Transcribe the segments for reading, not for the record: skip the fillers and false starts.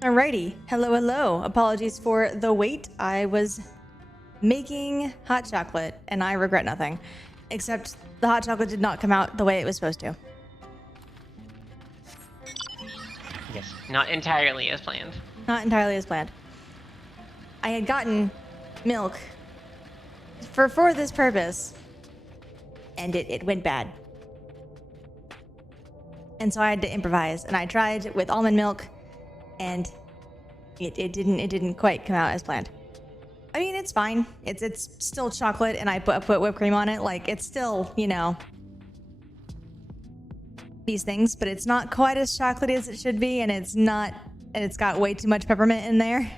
Alrighty, hello, hello. Apologies for the wait. I was making hot chocolate and I regret nothing. Except the hot chocolate did not come out the way it was supposed to. Yes, not entirely as planned. Not entirely as planned. I had gotten milk for this purpose and it went bad. And so I had to improvise, and I tried with almond milk and it didn't quite come out as planned. I mean, it's fine. It's still chocolate, and I put whipped cream on it. Like, it's still, you know, these things, but it's not quite as chocolatey as it should be, and it's got way too much peppermint in there.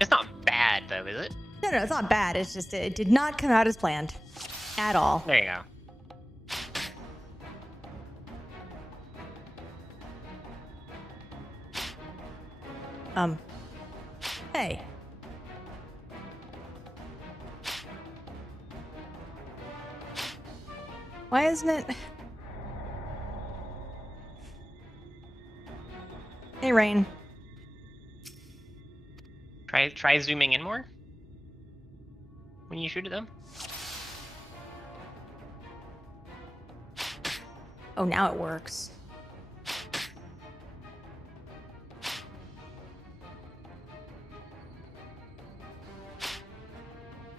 It's not bad though, is it? No, it's not bad. It's just it did not come out as planned at all. There you go. Hey. Why isn't it? Hey, Rain. Try zooming in more when you shoot at them. Oh, now it works.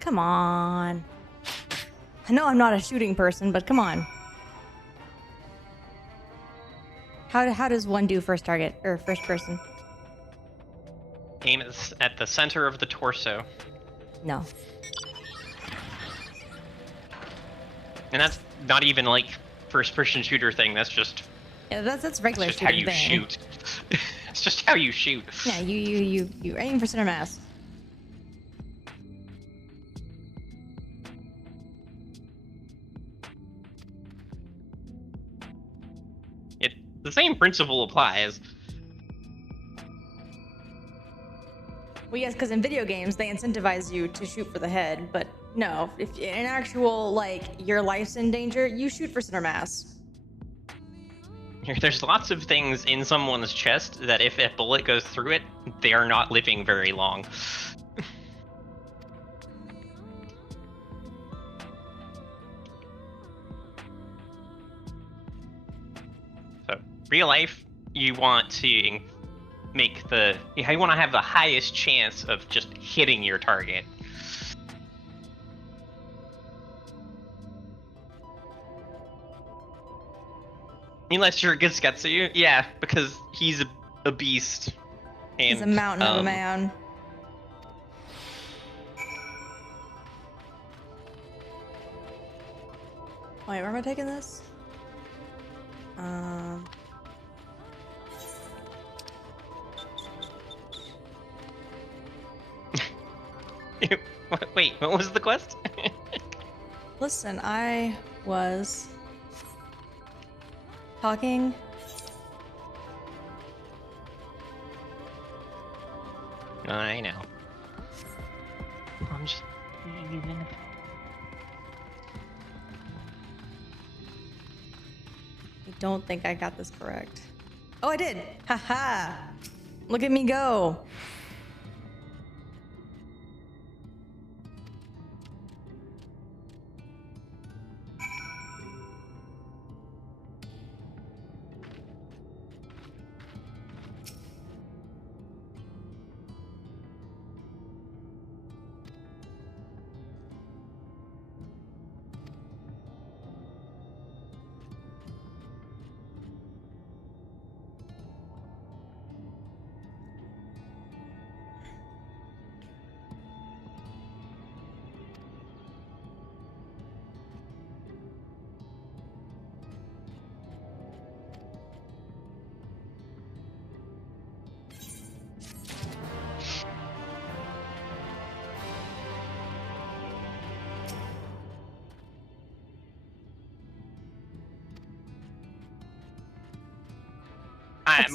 Come on. I know I'm not a shooting person, but come on. How does one do first target or first person? Aim at the center of the torso. No. And that's not even like first-person shooter thing. That's just That's regular just how shooting you thing. shoot. It's just how you shoot. Yeah, you aim for center mass. The same principle applies. Well, yes, because in video games they incentivize you to shoot for the head, but no, if in actual like your life's in danger, you shoot for center mass. There's lots of things in someone's chest that if a bullet goes through it, they are not living very long. So, real life, you want to you want to have the highest chance of just hitting your target. Unless you're Getsketsu, yeah, because he's a beast. And, He's a mountain of a man. Wait, where am I taking this? Wait, what was the quest? Listen, I was talking. I know. I'm just. I don't think I got this correct. Oh, I did! Haha! Look at me go!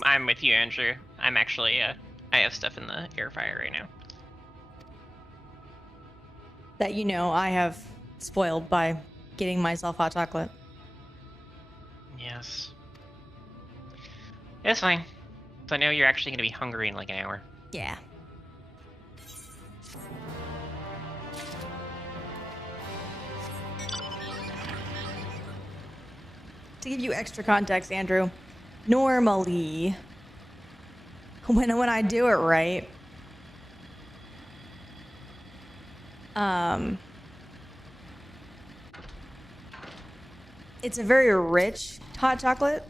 I'm with you, Andrew. I'm actually, I have stuff in the air fryer right now. That, you know, I have spoiled by getting myself hot chocolate. Yes. It's fine. So I know you're actually going to be hungry in like an hour. Yeah. To give you extra context, Andrew, normally, when I do it right, it's a very rich hot chocolate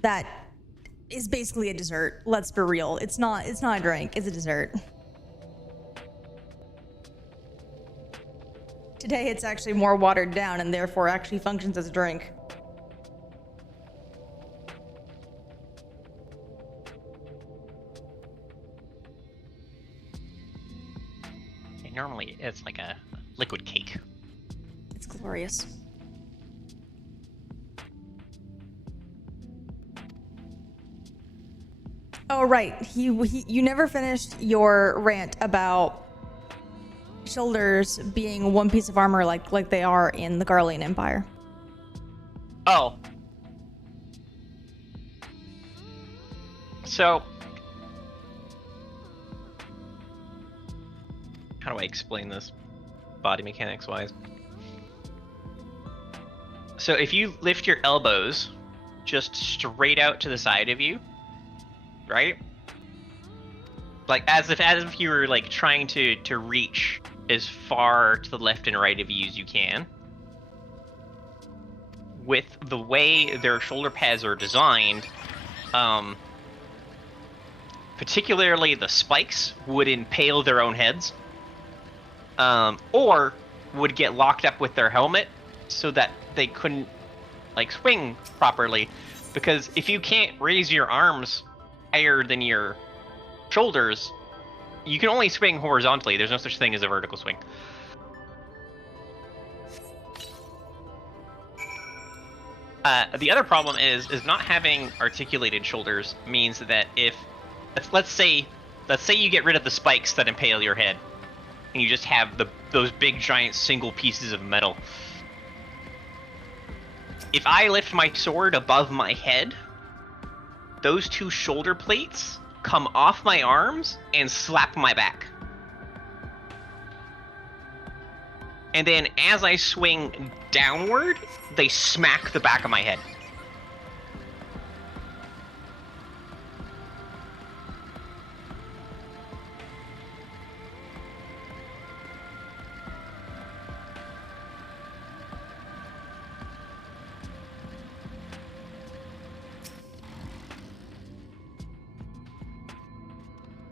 that is basically a dessert. Let's be real. It's not a drink, it's a dessert. Today it's actually more watered down and therefore actually functions as a drink. And normally it's like a liquid cake. It's glorious. Oh, right. You never finished your rant about shoulders being one piece of armor like they are in the Garlean Empire. Oh. So, how do I explain this body mechanics wise? So if you lift your elbows just straight out to the side of you, right? Like as if you were like trying to reach as far to the left and right of you as you can. With the way their shoulder pads are designed, particularly the spikes would impale their own heads, or would get locked up with their helmet so that they couldn't like swing properly. Because if you can't raise your arms higher than your shoulders, you can only swing horizontally. There's no such thing as a vertical swing. The other problem is not having articulated shoulders means that if let's say you get rid of the spikes that impale your head, and you just have those big giant single pieces of metal. If I lift my sword above my head, those two shoulder plates come off my arms and slap my back. And then as I swing downward, they smack the back of my head.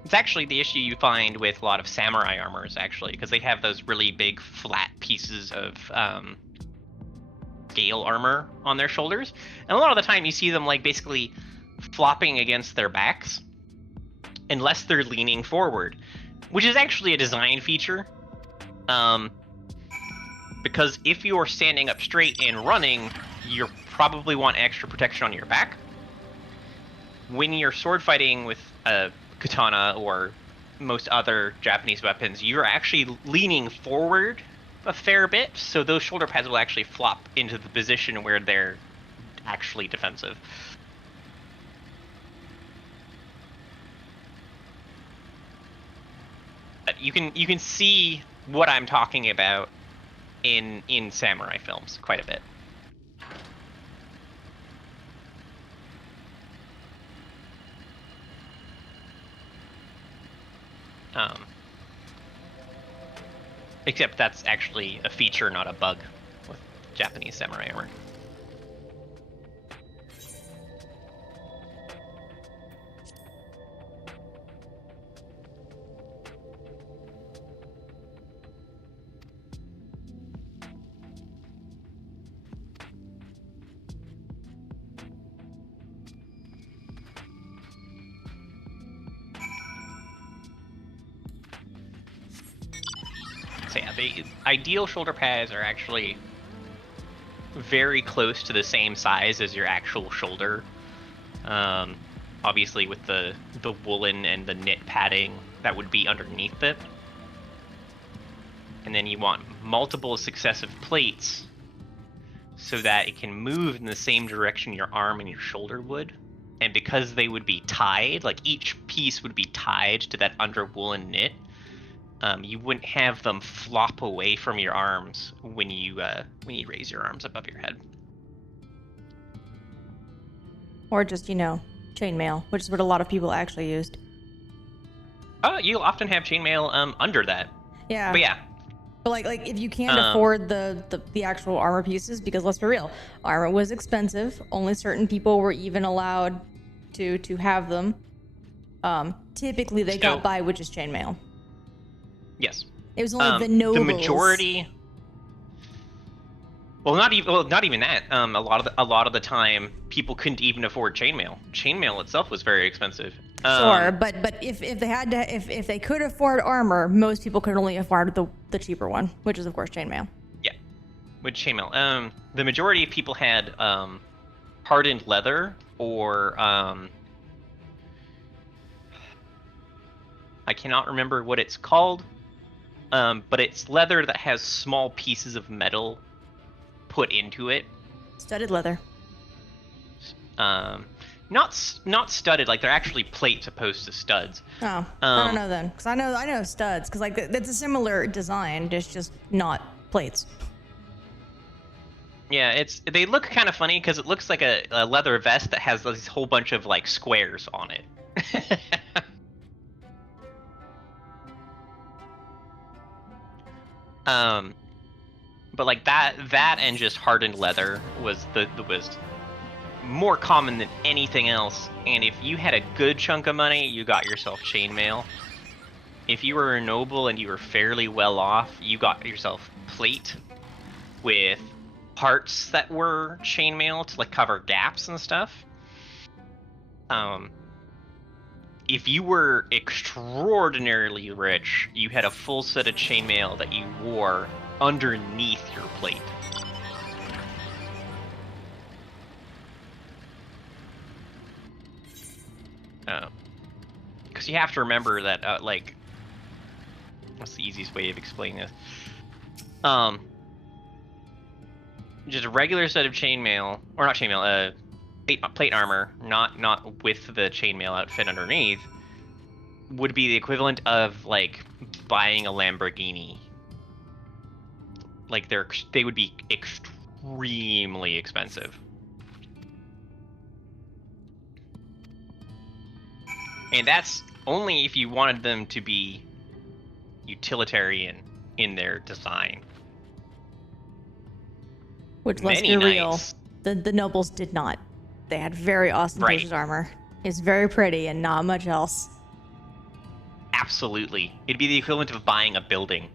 It's actually the issue you find with a lot of samurai armors, actually, because they have those really big, flat pieces of scale armor on their shoulders. And a lot of the time you see them, like, basically flopping against their backs, unless they're leaning forward, which is actually a design feature. Because if you're standing up straight and running, you probably want extra protection on your back. When you're sword fighting with a katana or most other Japanese weapons, you're actually leaning forward a fair bit, so those shoulder pads will actually flop into the position where they're actually defensive. But you can see what I'm talking about in samurai films quite a bit. Except that's actually a feature, not a bug, with Japanese samurai armor. So yeah, the ideal shoulder pads are actually very close to the same size as your actual shoulder. Obviously with the woolen and the knit padding that would be underneath it. and then you want multiple successive plates so that it can move in the same direction your arm and your shoulder would. And because they would be tied, like each piece would be tied to that under woolen knit, you wouldn't have them flop away from your arms when you raise your arms above your head. Or just, chainmail, which is what a lot of people actually used. You'll often have chainmail under that. Yeah. But yeah. But like if you can't afford the actual armor pieces, because let's be real, armor was expensive. Only certain people were even allowed to have them. Typically they got by with just chainmail. Yes. It was only the nobles. The majority. Well, not even that. A lot of the time, people couldn't even afford chainmail. Chainmail itself was very expensive. Sure, but if they had to, if they could afford armor, most people could only afford the cheaper one, which is of course chainmail. Yeah, with chainmail. The majority of people had hardened leather or I cannot remember what it's called, but it's leather that has small pieces of metal put into it. Studded leather. Not studded, like they're actually plates opposed to studs. Oh, I don't know then, because I know studs, because like that's a similar design, just not plates. Yeah, they look kind of funny because it looks like a leather vest that has this whole bunch of like squares on it. But like that and just hardened leather was was more common than anything else. And if you had a good chunk of money, you got yourself chainmail. If you were a noble and you were fairly well off, you got yourself plate with parts that were chainmail to like cover gaps and stuff. If you were extraordinarily rich, you had a full set of chainmail that you wore underneath your plate. Because you have to remember that, like, what's the easiest way of explaining this? Just a regular set of chainmail, or not chainmail, plate armor, not with the chainmail outfit underneath, would be the equivalent of like buying a Lamborghini. Like they would be extremely expensive. And that's only if you wanted them to be utilitarian in their design. Which, let's be real, the nobles did not. They had very ostentatious armor. It's very pretty and not much else. Absolutely. It'd be the equivalent of buying a building.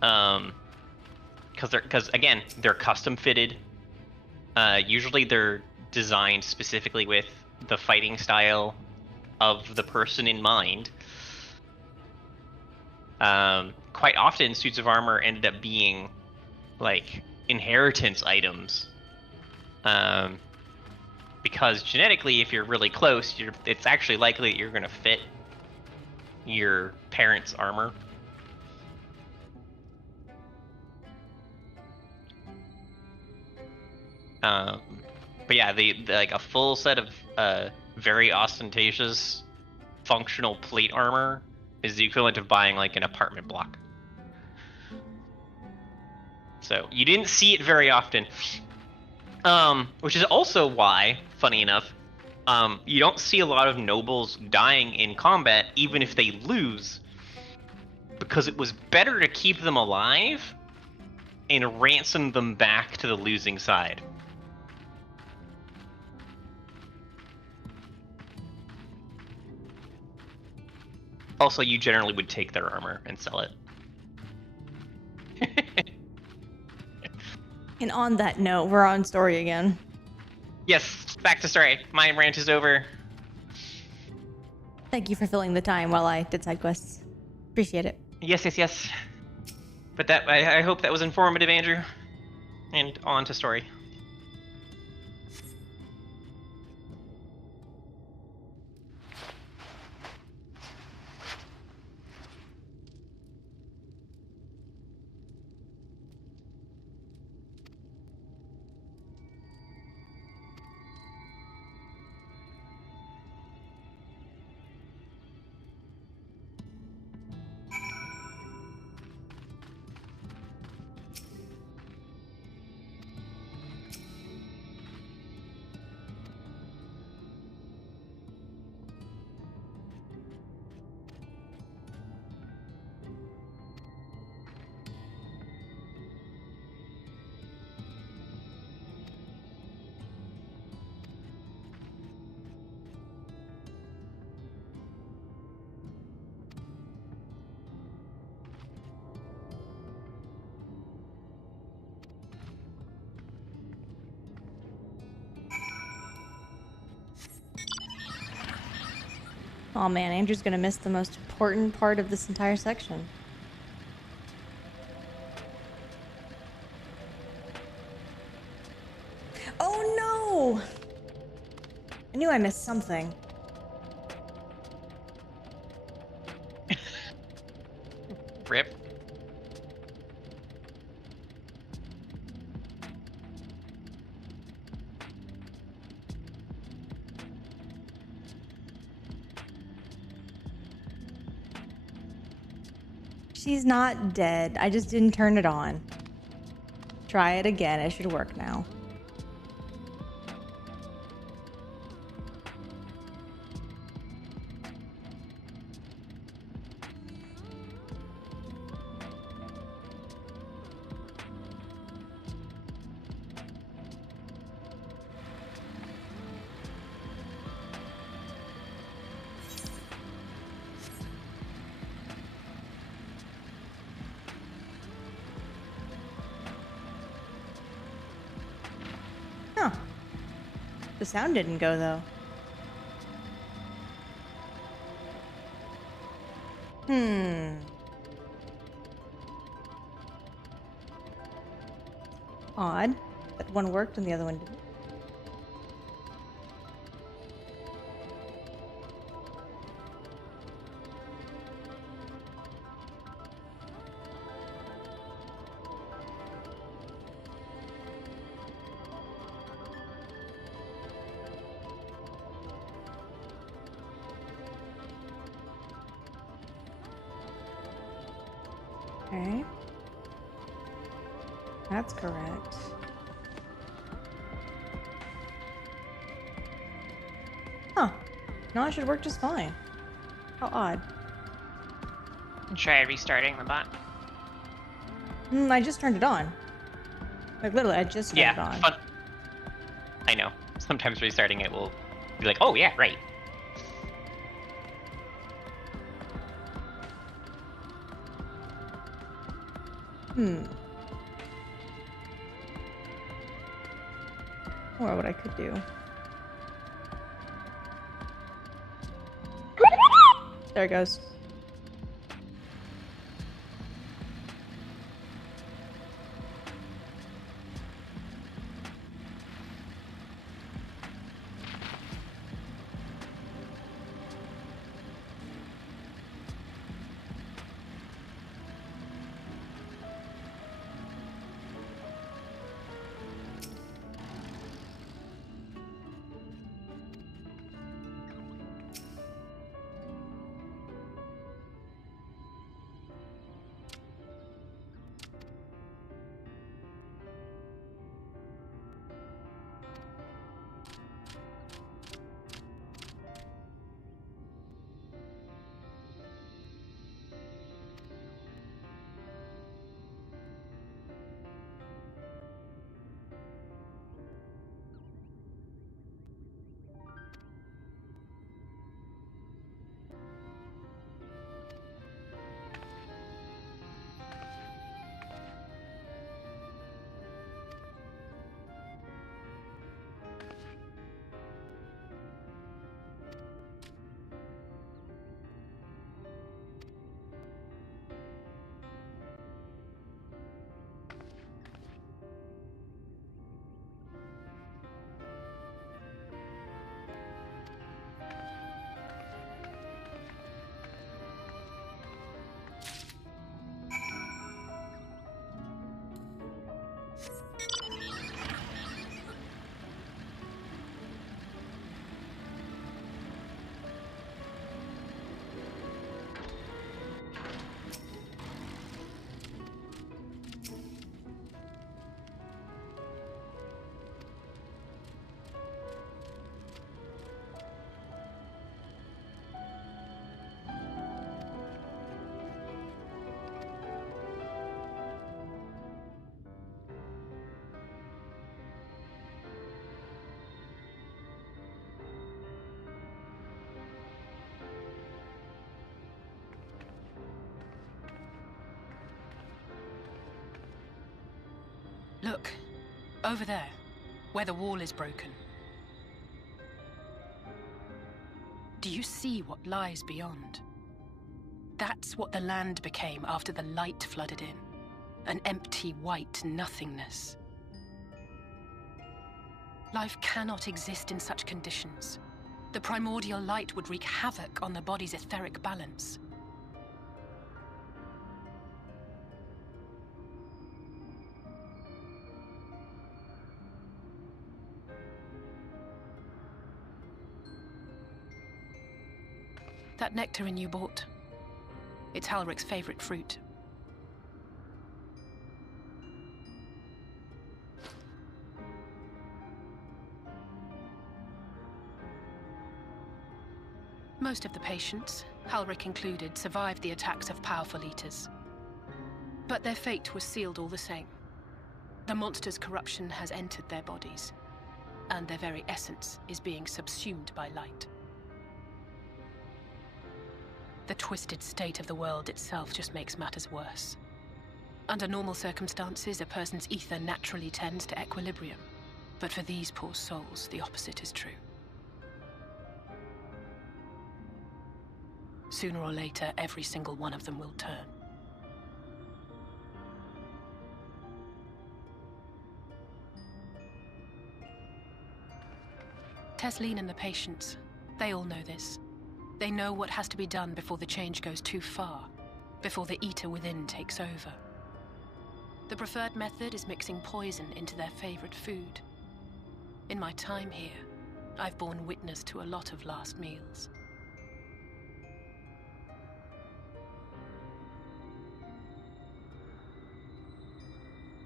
Because again, they're custom fitted. Usually they're designed specifically with the fighting style of the person in mind. Quite often, suits of armor ended up being like inheritance items. Because genetically, if you're really close, it's actually likely that you're going to fit your parents' armor. But yeah, like a full set of very ostentatious, functional plate armor is the equivalent of buying like an apartment block. So you didn't see it very often. Which is also why, funny enough, you don't see a lot of nobles dying in combat, even if they lose, because it was better to keep them alive and ransom them back to the losing side. Also, you generally would take their armor and sell it. And on that note, we're on story again. Yes, back to story. My rant is over. Thank you for filling the time while I did side quests. Appreciate it. Yes. But that I hope that was informative, Andrew. And on to story. Oh man, Andrew's gonna miss the most important part of this entire section. Oh no! I knew I missed something. Rip. She's not dead. I just didn't turn it on. Try it again. It should work now. Huh. The sound didn't go though. Odd. That one worked and the other one didn't. Okay. That's correct. Huh. No, it should work just fine. How odd. Try restarting the bot. I just turned it on. Like literally, I just turned it on. Fun. I know. Sometimes restarting it will be like, oh yeah, right. Or what I could do. There it goes. Look, over there, where the wall is broken. Do you see what lies beyond? That's what the land became after the light flooded in. An empty white nothingness. Life cannot exist in such conditions. The primordial light would wreak havoc on the body's etheric balance. That nectarin you bought, it's Halric's favorite fruit. Most of the patients, Halric included, survived the attacks of powerful eaters. But their fate was sealed all the same. The monster's corruption has entered their bodies, and their very essence is being subsumed by light. The twisted state of the world itself just makes matters worse. Under normal circumstances, a person's ether naturally tends to equilibrium. But for these poor souls, the opposite is true. Sooner or later, every single one of them will turn. Tesleen and the patients, they all know this. They know what has to be done before the change goes too far, before the eater within takes over. The preferred method is mixing poison into their favorite food. In my time here, I've borne witness to a lot of last meals.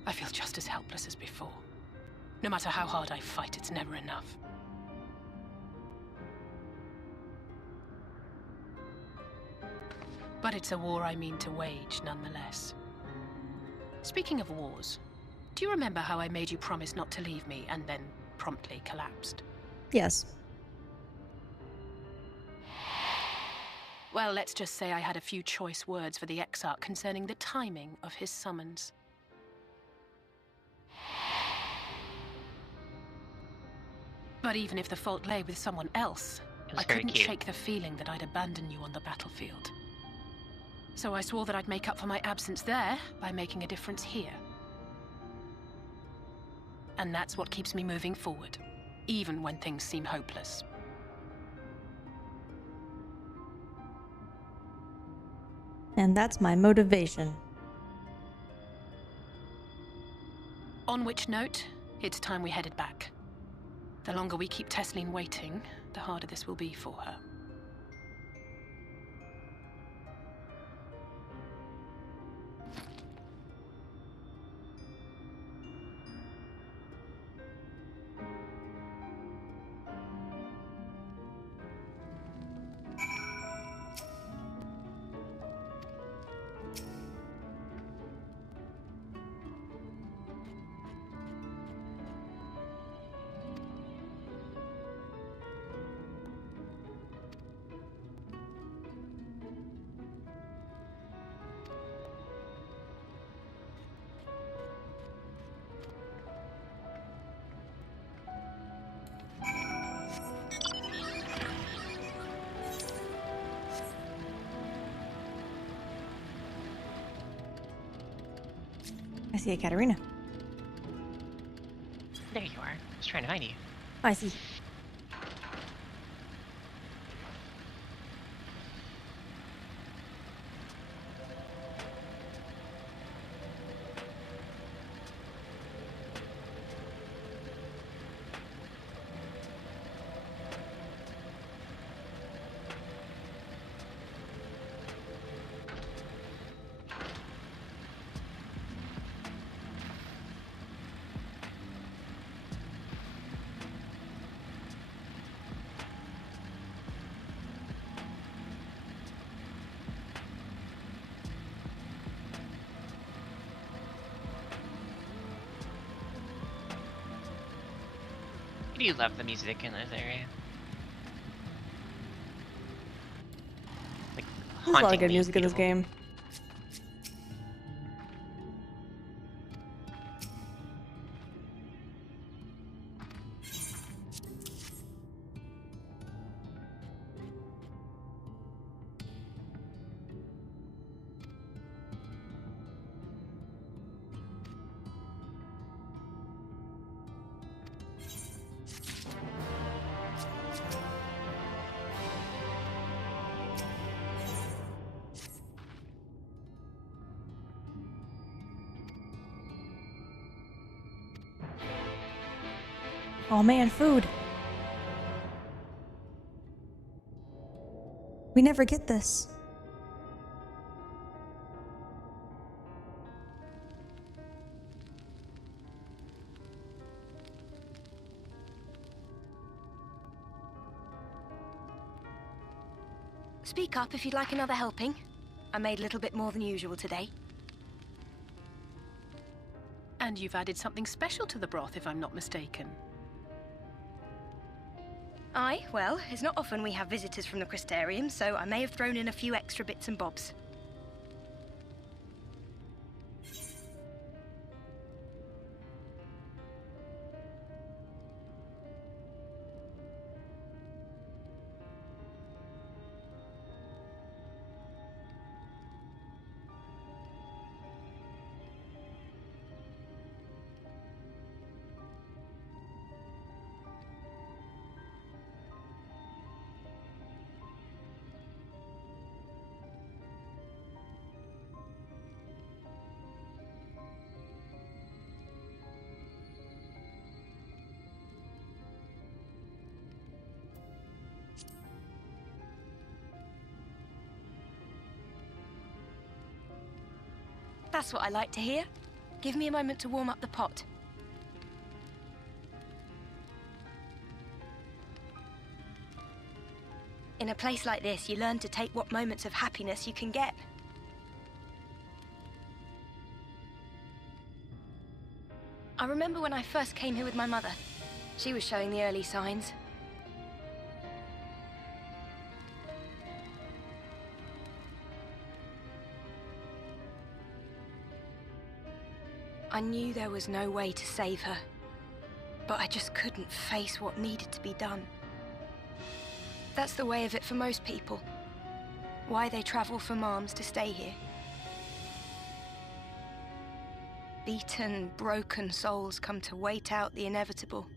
I feel just as helpless as before. No matter how hard I fight, it's never enough. But it's a war I mean to wage, nonetheless. Speaking of wars, do you remember how I made you promise not to leave me and then promptly collapsed? Yes. Well, let's just say I had a few choice words for the Exarch concerning the timing of his summons. But even if the fault lay with someone else, I couldn't shake the feeling that I'd abandon you on the battlefield. So I swore that I'd make up for my absence there by making a difference here. And that's what keeps me moving forward, even when things seem hopeless. And that's my motivation. On which note, it's time we headed back. The longer we keep Tesleen waiting, the harder this will be for her. I see a Katarina. There you are. I was trying to find you. I see. I do love the music in this area. Like, There's a lot of good hauntingly music in this beautiful. game. Oh man, food. We never get this. Speak up if you'd like another helping. I made a little bit more than usual today. And you've added something special to the broth, if I'm not mistaken. Aye, well, it's not often we have visitors from the Crystarium, so I may have thrown in a few extra bits and bobs. That's what I like to hear. Give me a moment to warm up the pot. In a place like this, you learn to take what moments of happiness you can get. I remember when I first came here with my mother. She was showing the early signs. I knew there was no way to save her, but I just couldn't face what needed to be done. That's the way of it for most people. Why they travel from arms to stay here. Beaten, broken souls come to wait out the inevitable,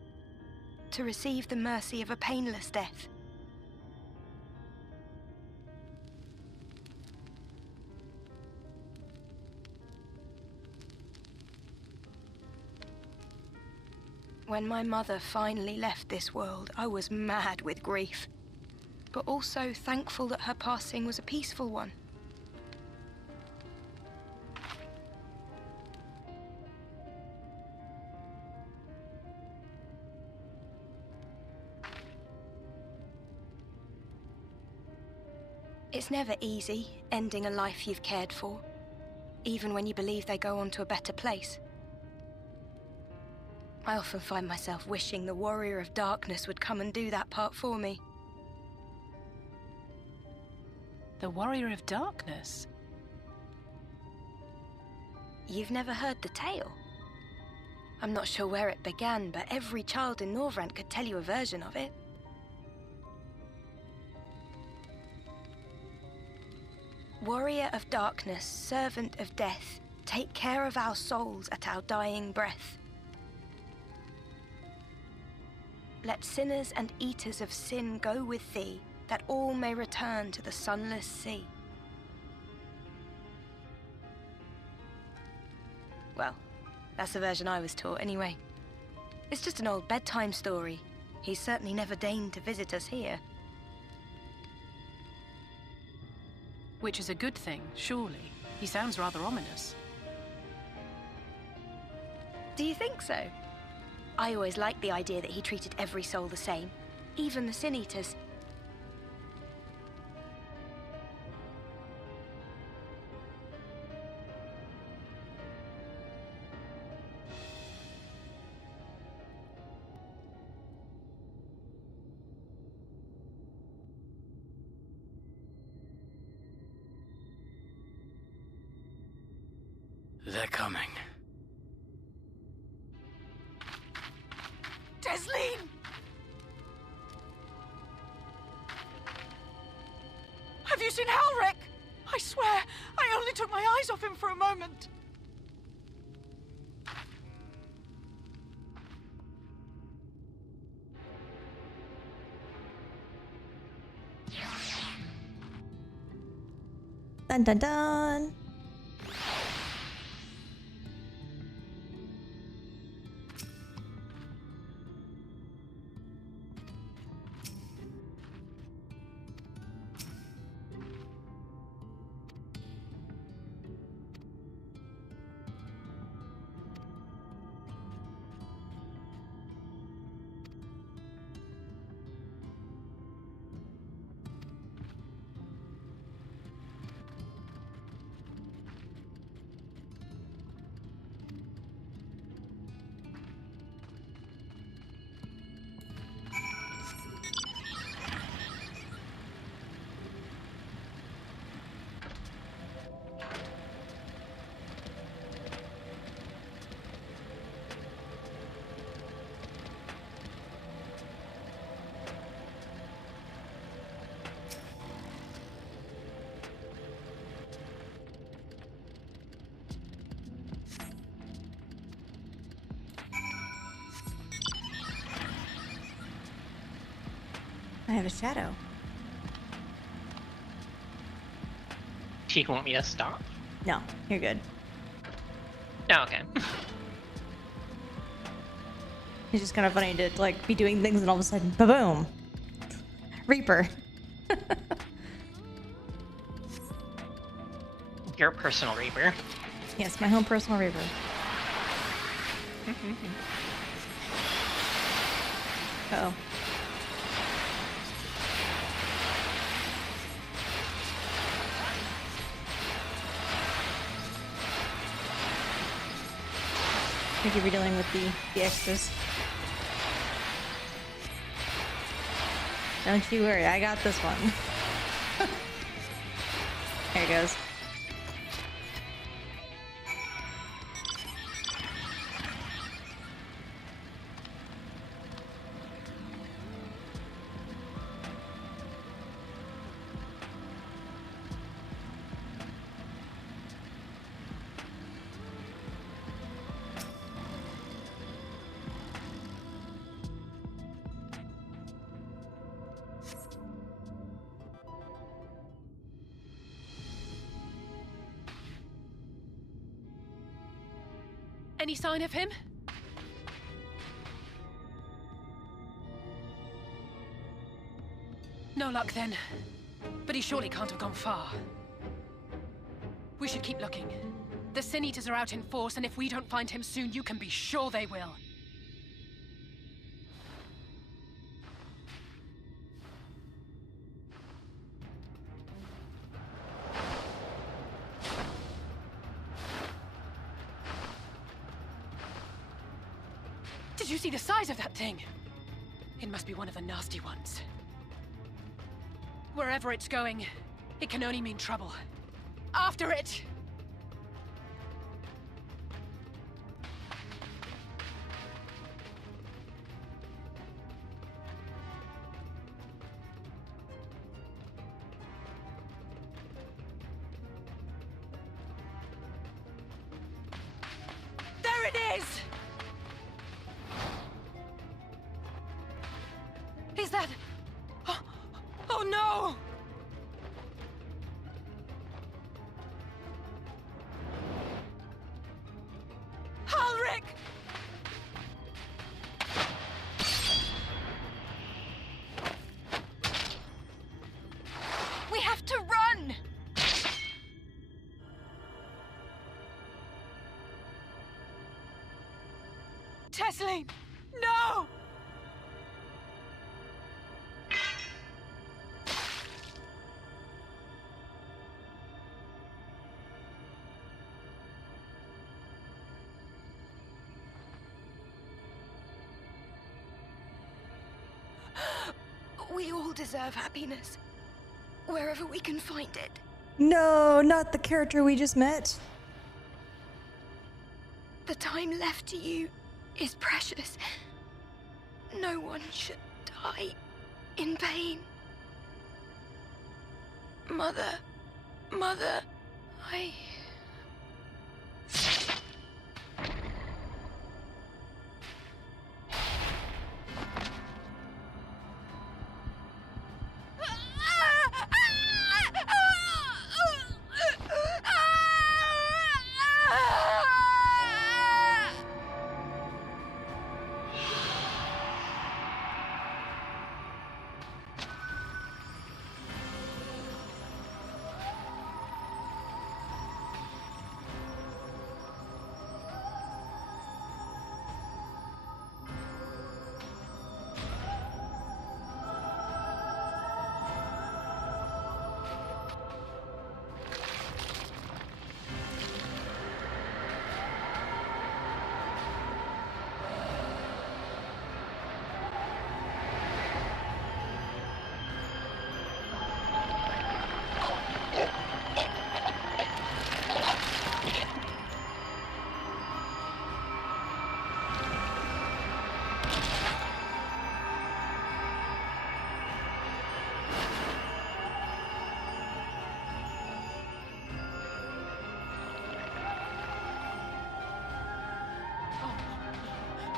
to receive the mercy of a painless death. When my mother finally left this world, I was mad with grief, but also thankful that her passing was a peaceful one. It's never easy, ending a life you've cared for, even when you believe they go on to a better place. I often find myself wishing the Warrior of Darkness would come and do that part for me. The Warrior of Darkness? You've never heard the tale? I'm not sure where it began, but every child in Norvrant could tell you a version of it. Warrior of Darkness, servant of death, take care of our souls at our dying breath. Let sinners and eaters of sin go with thee, that all may return to the sunless sea. Well, that's the version I was taught anyway. It's just an old bedtime story. He's certainly never deigned to visit us here. Which is a good thing, surely. He sounds rather ominous. Do you think so? I always liked the idea that he treated every soul the same, even the Sin Eaters. They're coming. Desleen! Have you seen Halric? I swear, I only took my eyes off him for a moment. Dun dun dun. I have a shadow. Do you want me to stop? No, you're good. No, okay. It's just kind of funny to like be doing things and all of a sudden, ba-boom, Reaper. Your personal Reaper. Yes, my own personal Reaper. Uh-oh. I think you're dealing with the extras. Don't you worry, I got this one. There it goes. Any sign of him? No luck then. But he surely can't have gone far. We should keep looking. The Sin Eaters are out in force, and if we don't find him soon, you can be sure they will. Did you see the size of that thing? It must be one of the nasty ones. Wherever it's going, it can only mean trouble. After it! There it is! Is that... Oh no! Ulrich! We have to run! Tesseline! No! We all deserve happiness. Wherever we can find it. No, not the character we just met. The time left to you is precious. No one should die in pain. Mother, I...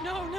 No!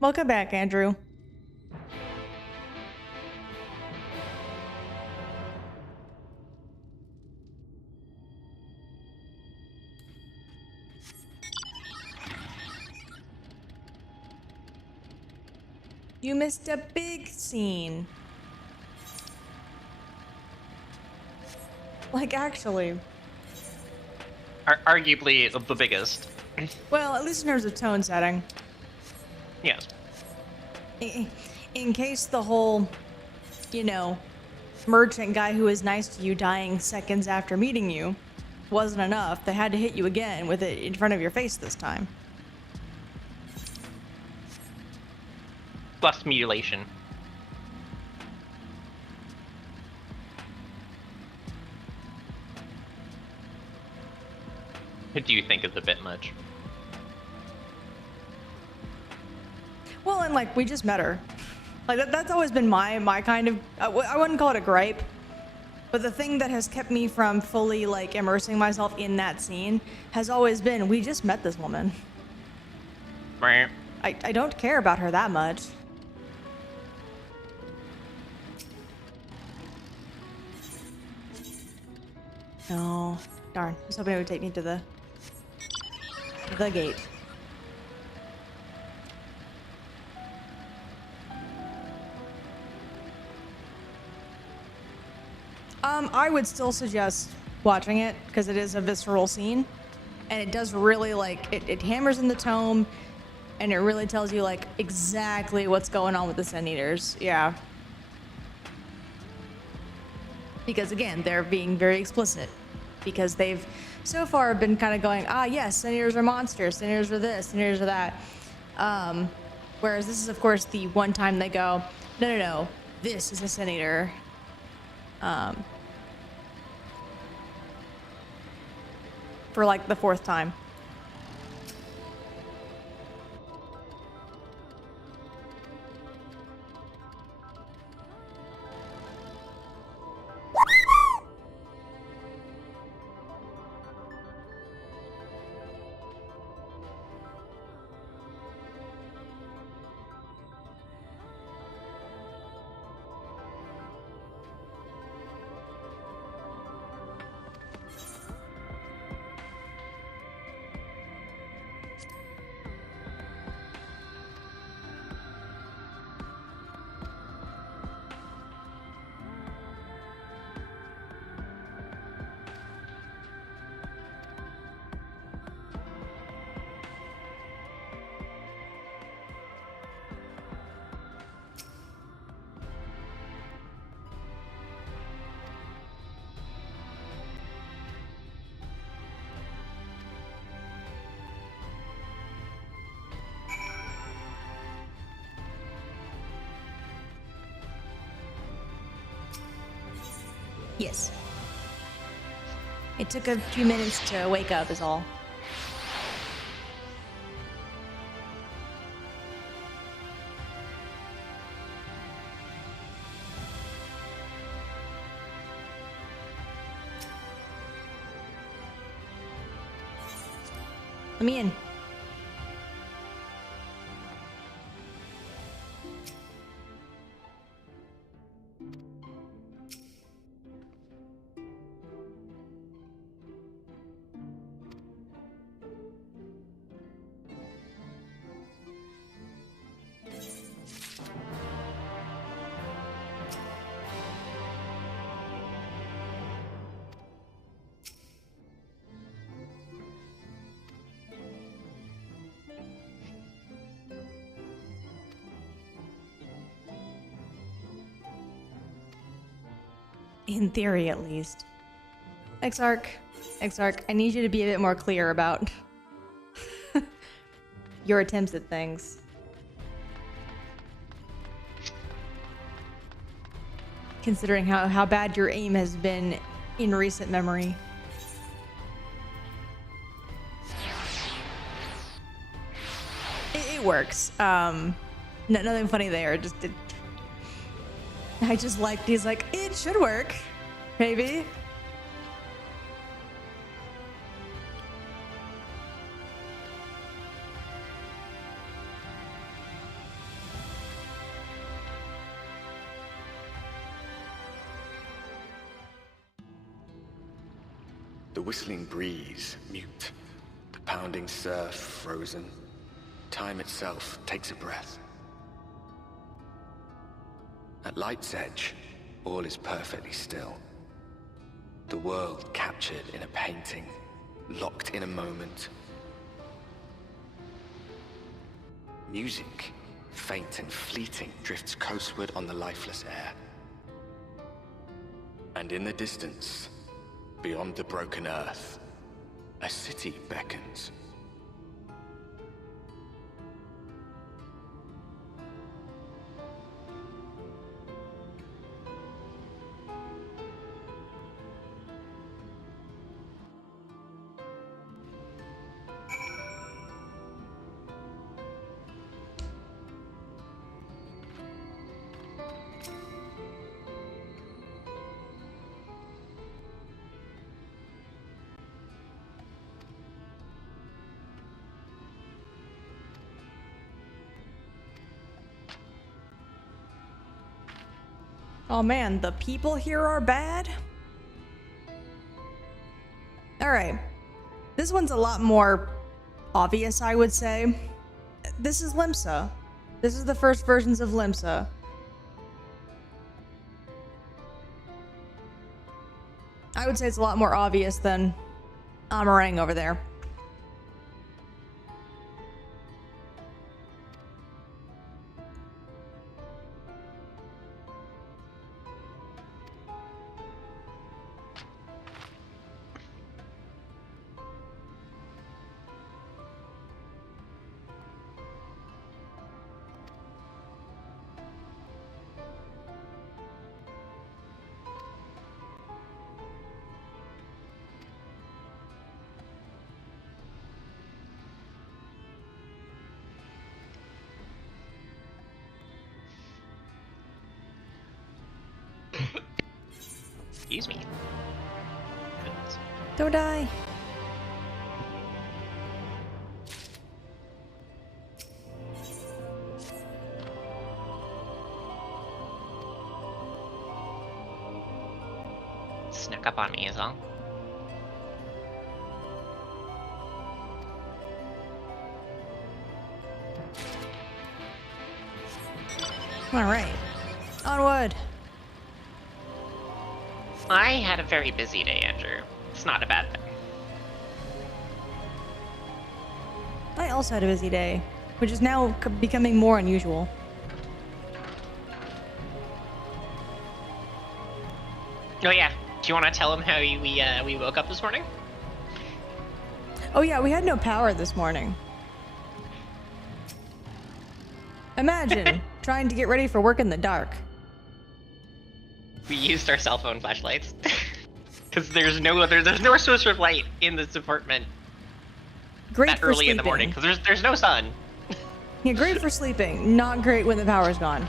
Welcome back, Andrew. You missed a big scene. Like, actually. Arguably the biggest. Well, at least in terms of tone setting. Yes. In case the whole, you know, merchant guy who was nice to you dying seconds after meeting you wasn't enough, they had to hit you again with it in front of your face this time. Plus mutilation. What do you think is a bit much? Well, and like, we just met her. Like, that's always been my kind of, I wouldn't call it a gripe, but the thing that has kept me from fully, like, immersing myself in that scene has always been, we just met this woman. Right. I don't care about her that much. No. Darn. I was hoping it would take me to the gate. I would still suggest watching it because it is a visceral scene, and it does really, like, it hammers in the tome, and it really tells you, like, exactly what's going on with the Sin Eaters. Yeah. Because again, they're being very explicit because they've so far been kind of going, ah, yes, Sin Eaters are monsters, Sin Eaters are this, Sin Eaters are that. Whereas this is, of course, the one time they go, no, this is a Sin Eater. For like the fourth time. Yes. It took a few minutes to wake up is all. Let me in. In theory, at least. Exarch, I need you to be a bit more clear about your attempts at things. Considering how bad your aim has been in recent memory. It works. Nothing funny there. I just liked, he's like, it should work, maybe. The whistling breeze, mute. The pounding surf, frozen. Time itself takes a breath. At light's edge, all is perfectly still. The world captured in a painting, locked in a moment. Music, faint and fleeting, drifts coastward on the lifeless air. And in the distance, beyond the broken earth, a city beckons. Oh man, the people here are bad? Alright. This one's a lot more obvious, I would say. This is Limsa. This is the first versions of Limsa. I would say it's a lot more obvious than Amarang over there. Excuse me. Goodness. Don't die. Snuck up on me as well. Alright. Onward. I had a very busy day, Andrew. It's not a bad thing. I also had a busy day, which is now becoming more unusual. Oh yeah. Do you want to tell him how we woke up this morning? Oh yeah, we had no power this morning. Imagine trying to get ready for work in the dark. We used our cell phone flashlights because there's no source of light in this apartment Great that for early sleeping. in the morning because there's no sun. Yeah, great for sleeping. Not great when the power's gone.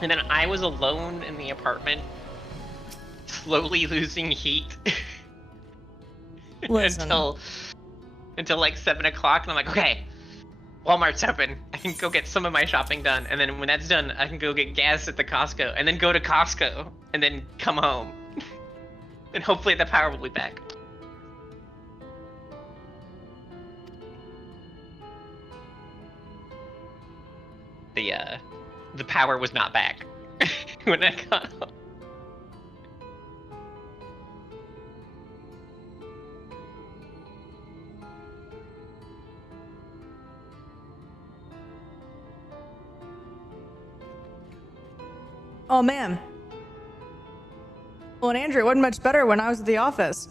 And then I was alone in the apartment, slowly losing heat Listen. until like 7 o'clock, and I'm like, okay, Walmart's open. I can go get some of my shopping done, and then when that's done, I can go get gas at the Costco, and then go to Costco, and then come home, and hopefully the power will be back. The power was not back when I got home. Oh man. Well, and Andrew, it wasn't much better when I was at the office.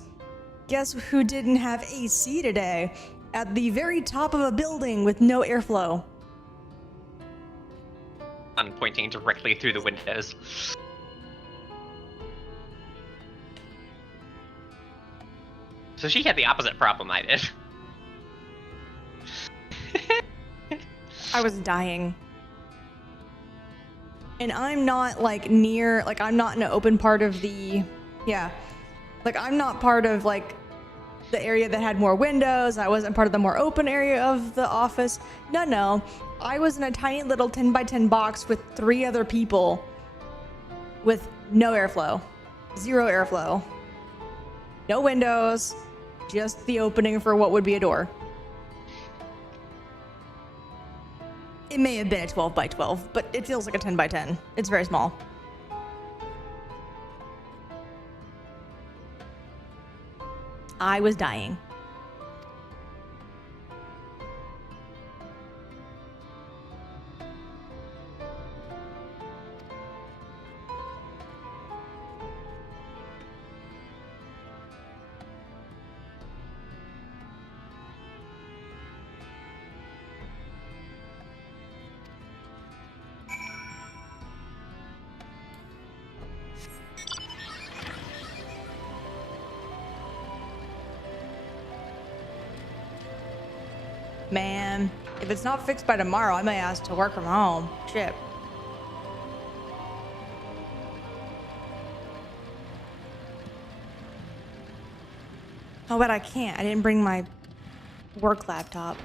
Guess who didn't have AC today? At the very top of a building with no airflow. I'm pointing directly through the windows. So she had the opposite problem I did. I was dying. And I'm not like near, like I'm not in an open part of the, yeah. Like I'm not part of like the area that had more windows. I wasn't part of the more open area of the office. No. I was in a tiny little 10 by 10 box with 3 other people with no airflow. Zero airflow. No windows. Just the opening for what would be a door. It may have been a 12 by 12, but it feels like a 10 by 10. It's very small. I was dying. Man, if it's not fixed by tomorrow, I may ask to work from home. Shit. Oh, but I can't. I didn't bring my work laptop.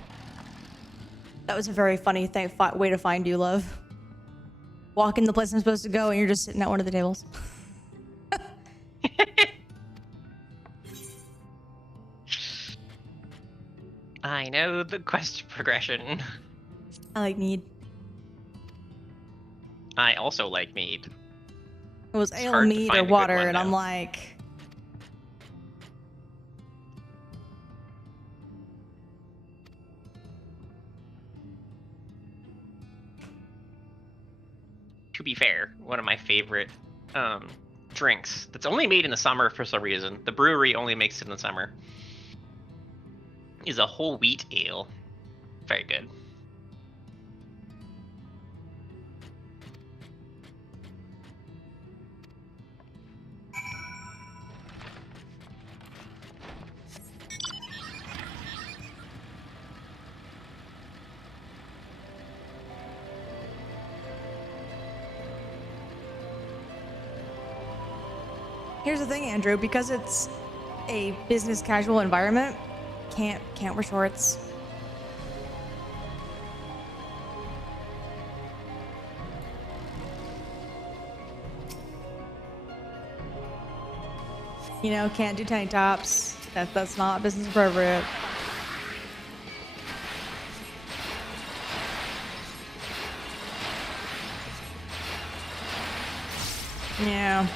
That was a very funny way to find you, love. Walk in the place I'm supposed to go, and you're just sitting at one of the tables. I know the quest progression. I like mead. I also like mead. It was It's ale, hard to mead, find or a good water, one, and I'm though. like... To be fair, one of my favorite drinks that's only made in the summer for some reason. The brewery only makes it in the summer. Is a whole wheat ale. Very good. Here's the thing, Andrew, because it's a business casual environment, can't wear shorts. You know, can't do tank tops. That's not business appropriate. Yeah.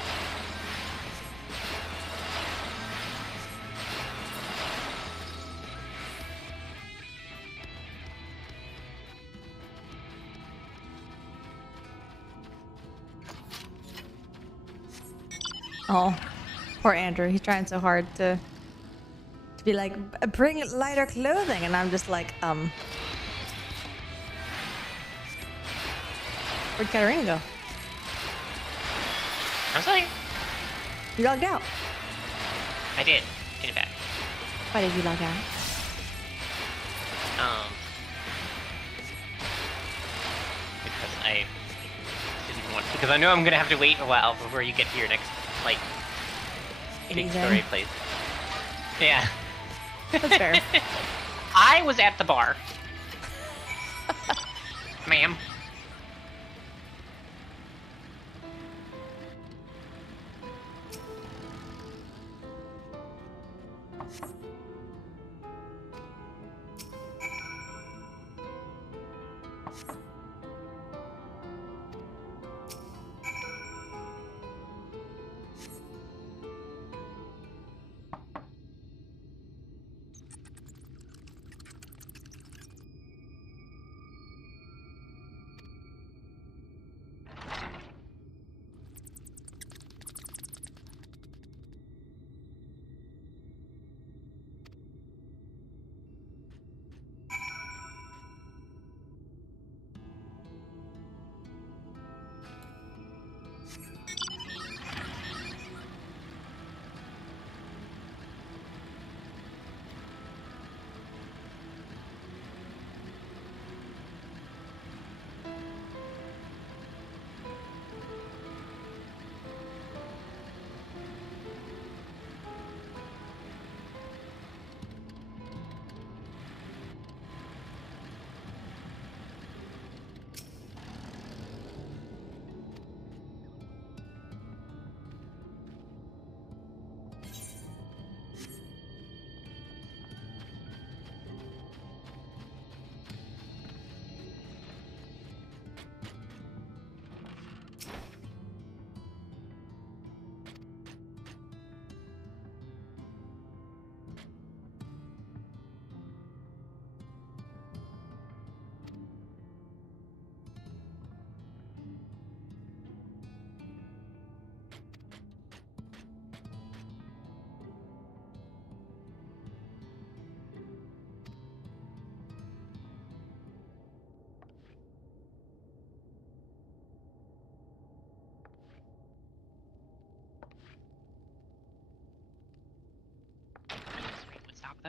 Oh, poor Andrew. He's trying so hard to be like, bring lighter clothing. And I'm just like, where'd Katarina go? I'm sorry. You logged out. I did. In fact. Why did you log out? Because I didn't want. Because I know I'm gonna have to wait a while before you get to your next, like, big Anything. story place. Yeah. That's fair. I was at the bar. Ma'am.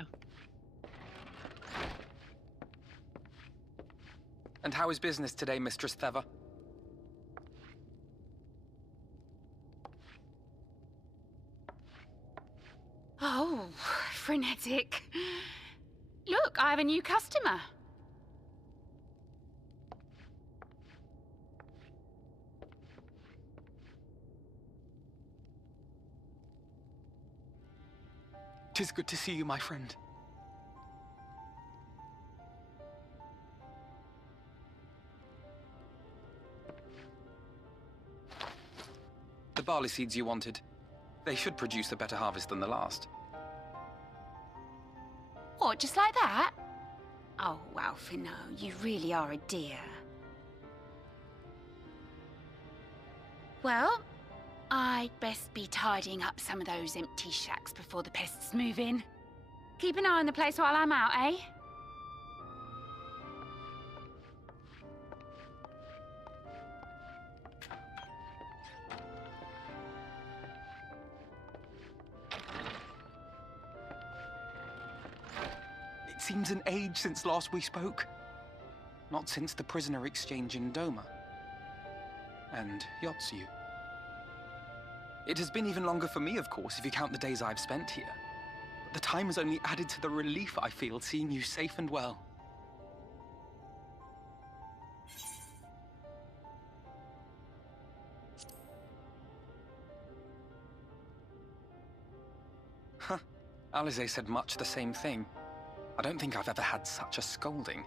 though. And how is business today, Mistress Theva? Oh, frenetic. Look, I have a new customer. Tis good to see you, my friend. The barley seeds you wanted. They should produce a better harvest than the last. What, just like that? Oh, well, Finneau, you really are a dear. Well, I'd best be tidying up some of those empty shacks before the pests move in. Keep an eye on the place while I'm out, eh? It seems an age since last we spoke. Not since the prisoner exchange in Doma. And Yotsu. It has been even longer for me, of course, if you count the days I've spent here. But the time has only added to the relief I feel seeing you safe and well. Huh. Alize said much the same thing. I don't think I've ever had such a scolding.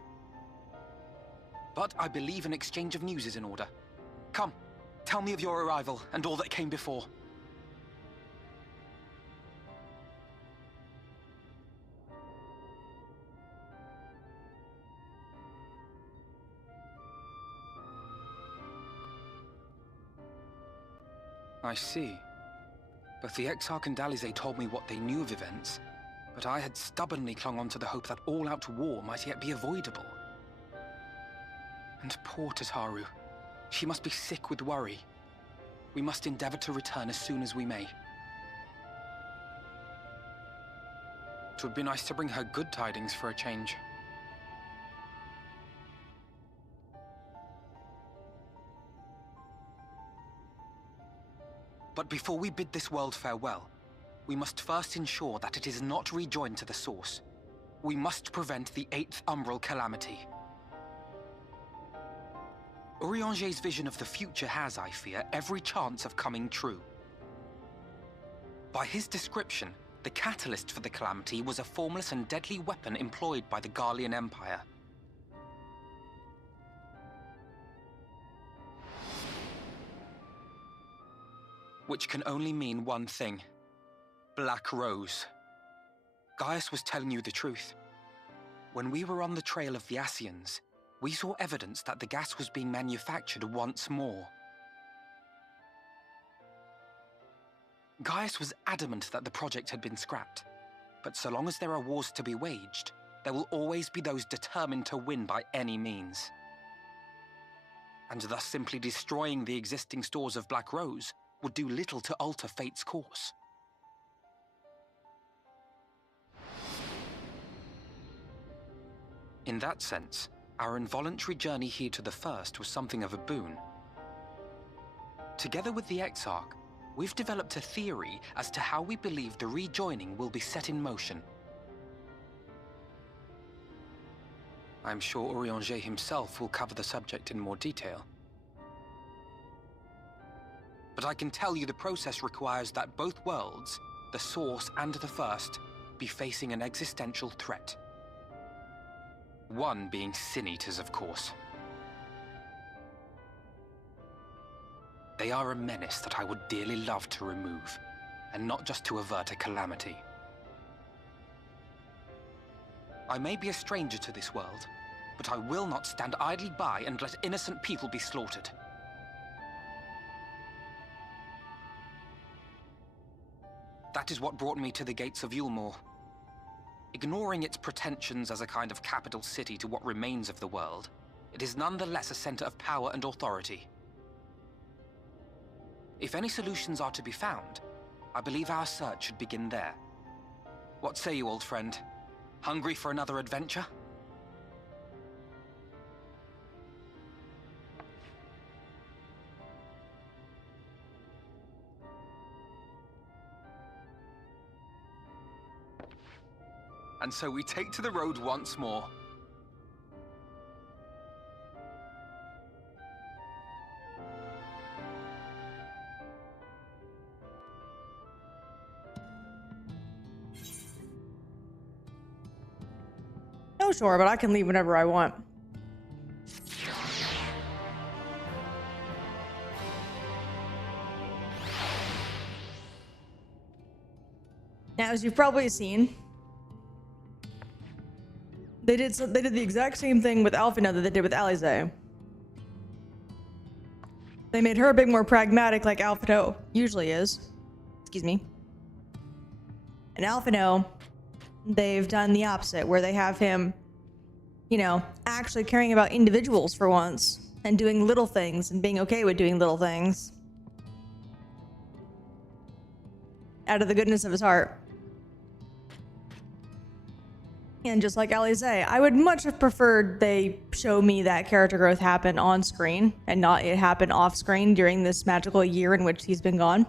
But I believe an exchange of news is in order. Come, tell me of your arrival and all that came before. I see. Both the Exarch and Alize told me what they knew of events, but I had stubbornly clung on to the hope that all-out war might yet be avoidable. And poor Tataru. She must be sick with worry. We must endeavor to return as soon as we may. It would be nice to bring her good tidings for a change. But before we bid this world farewell, we must first ensure that it is not rejoined to the source. We must prevent the 8th Umbral calamity. Urianger's vision of the future has, I fear, every chance of coming true. By his description, the catalyst for the calamity was a formless and deadly weapon employed by the Garlean Empire. Which can only mean one thing. Black Rose. Gaius was telling you the truth. When we were on the trail of the Ascians, we saw evidence that the gas was being manufactured once more. Gaius was adamant that the project had been scrapped. But so long as there are wars to be waged, there will always be those determined to win by any means. And thus simply destroying the existing stores of Black Rose would do little to alter fate's course. In that sense, our involuntary journey here to the First was something of a boon. Together with the Exarch, we've developed a theory as to how we believe the rejoining will be set in motion. I'm sure Urianger himself will cover the subject in more detail. But I can tell you the process requires that both worlds, the Source and the First, be facing an existential threat. One being Sin-Eaters, of course. They are a menace that I would dearly love to remove, and not just to avert a calamity. I may be a stranger to this world, but I will not stand idly by and let innocent people be slaughtered. That is what brought me to the gates of Eulmore. Ignoring its pretensions as a kind of capital city to what remains of the world, it is nonetheless a center of power and authority. If any solutions are to be found, I believe our search should begin there. What say you, old friend? Hungry for another adventure? And so we take to the road once more. No, sure, but I can leave whenever I want. Now, as you've probably seen, they did the exact same thing with Alphina that they did with Alize. They made her a bit more pragmatic, like Alphino usually is. Excuse me. And Alphino, they've done the opposite, where they have him, you know, actually caring about individuals for once and doing little things and being okay with doing little things out of the goodness of his heart. And just like Alize, I would much have preferred they show me that character growth happen on screen and not it happen off screen during this magical year in which he's been gone.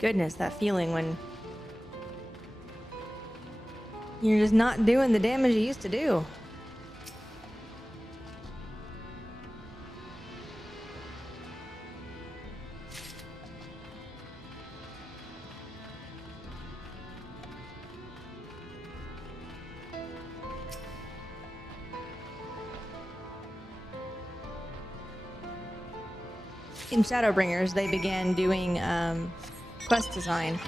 Goodness, that feeling when you're just not doing the damage you used to do. in Shadowbringers, they began doing quest design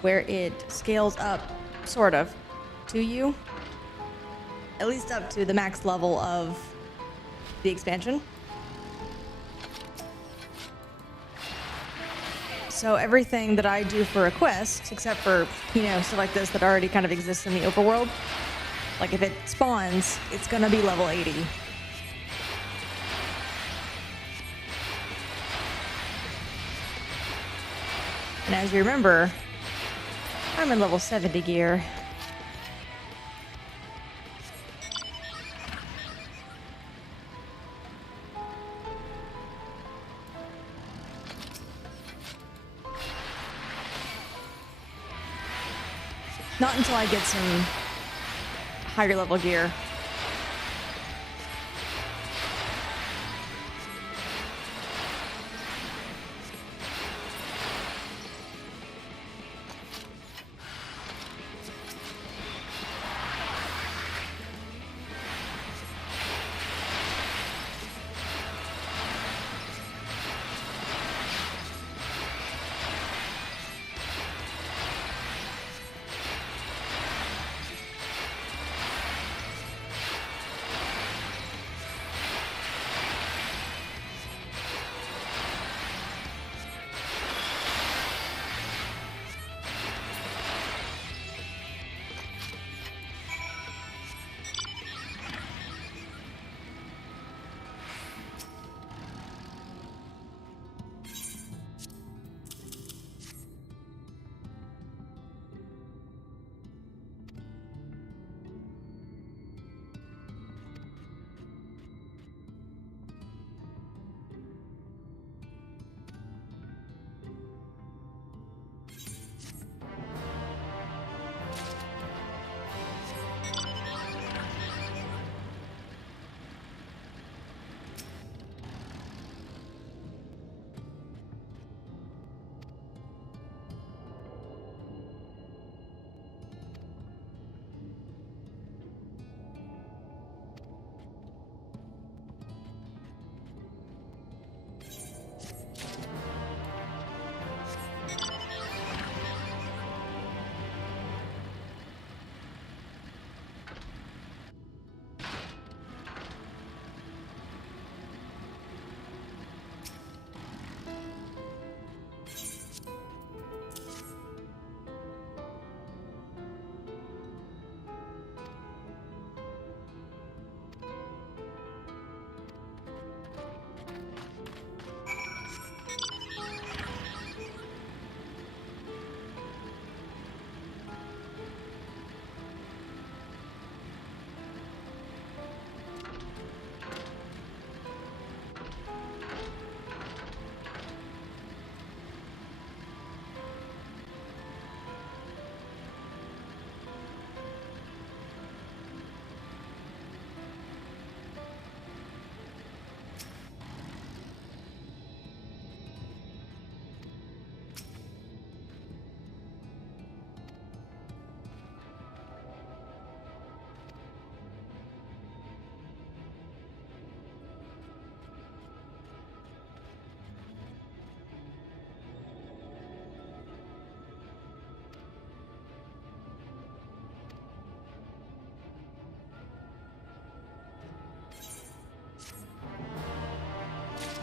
where it scales up, sort of, to you. At least up to the max level of the expansion. So everything that I do for a quest, except for, you know, stuff like this that already kind of exists in the overworld, like if it spawns, it's gonna be level 80. And as you remember, I'm in level 70 gear. Not until I get some higher level gear.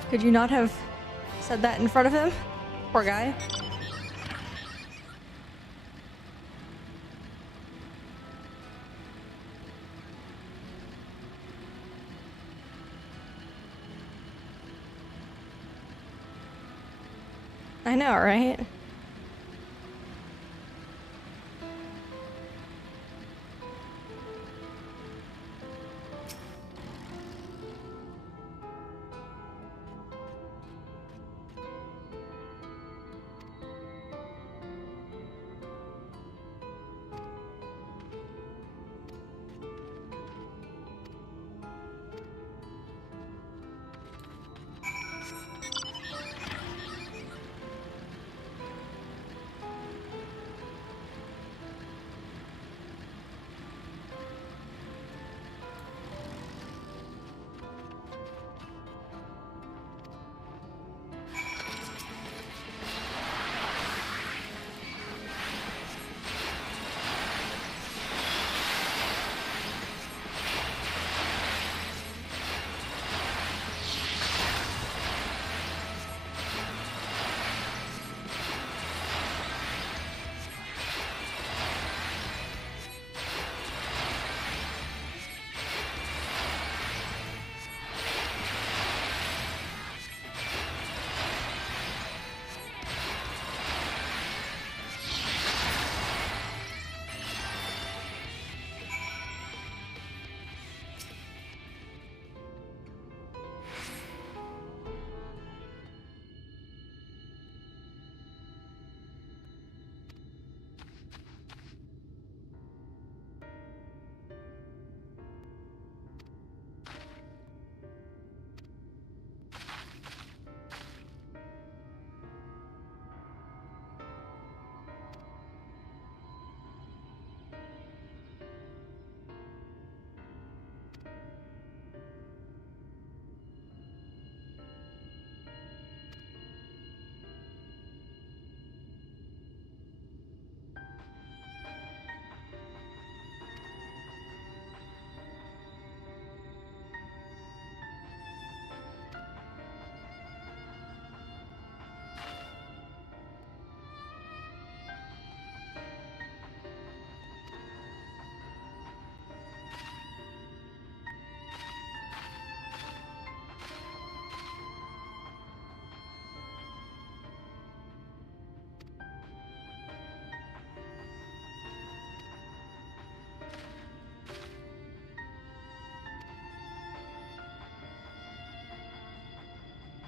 Could you not have said that in front of him? Poor guy. I know, right?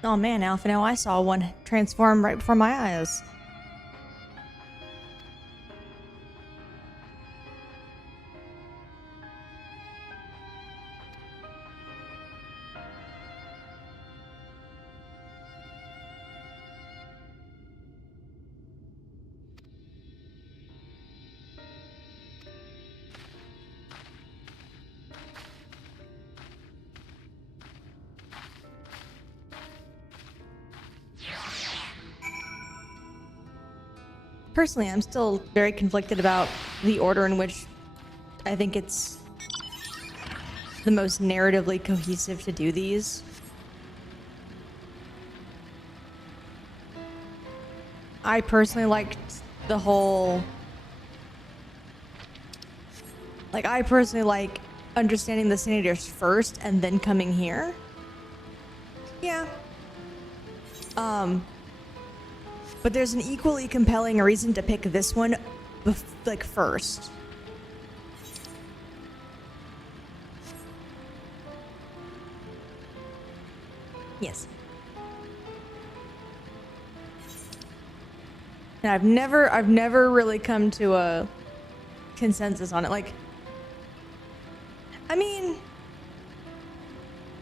Oh man, Alpha, now I saw one transform right before my eyes. Personally, I'm still very conflicted about the order in which I think it's the most narratively cohesive to do these. I personally liked the whole... Like, I personally like understanding the senators first and then coming here. Yeah. But there's an equally compelling reason to pick this one, like, first. Yes. And I've never really come to a consensus on it. Like, I mean,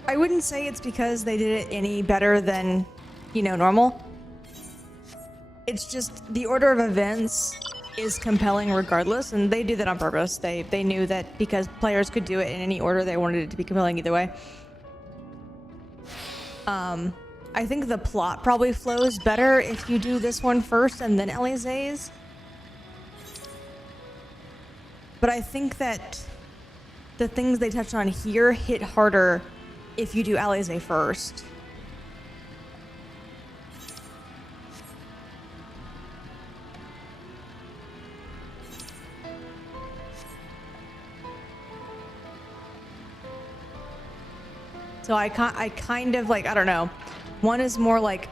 I wouldn't say it's because they did it any better than, you know, normal. It's just the order of events is compelling regardless, and they do that on purpose. They knew that because players could do it in any order, they wanted it to be compelling either way. I think the plot probably flows better if you do this one first and then Elysées. But I think that the things they touch on here hit harder if you do Elysées first. So I kind of like, I don't know. One is more like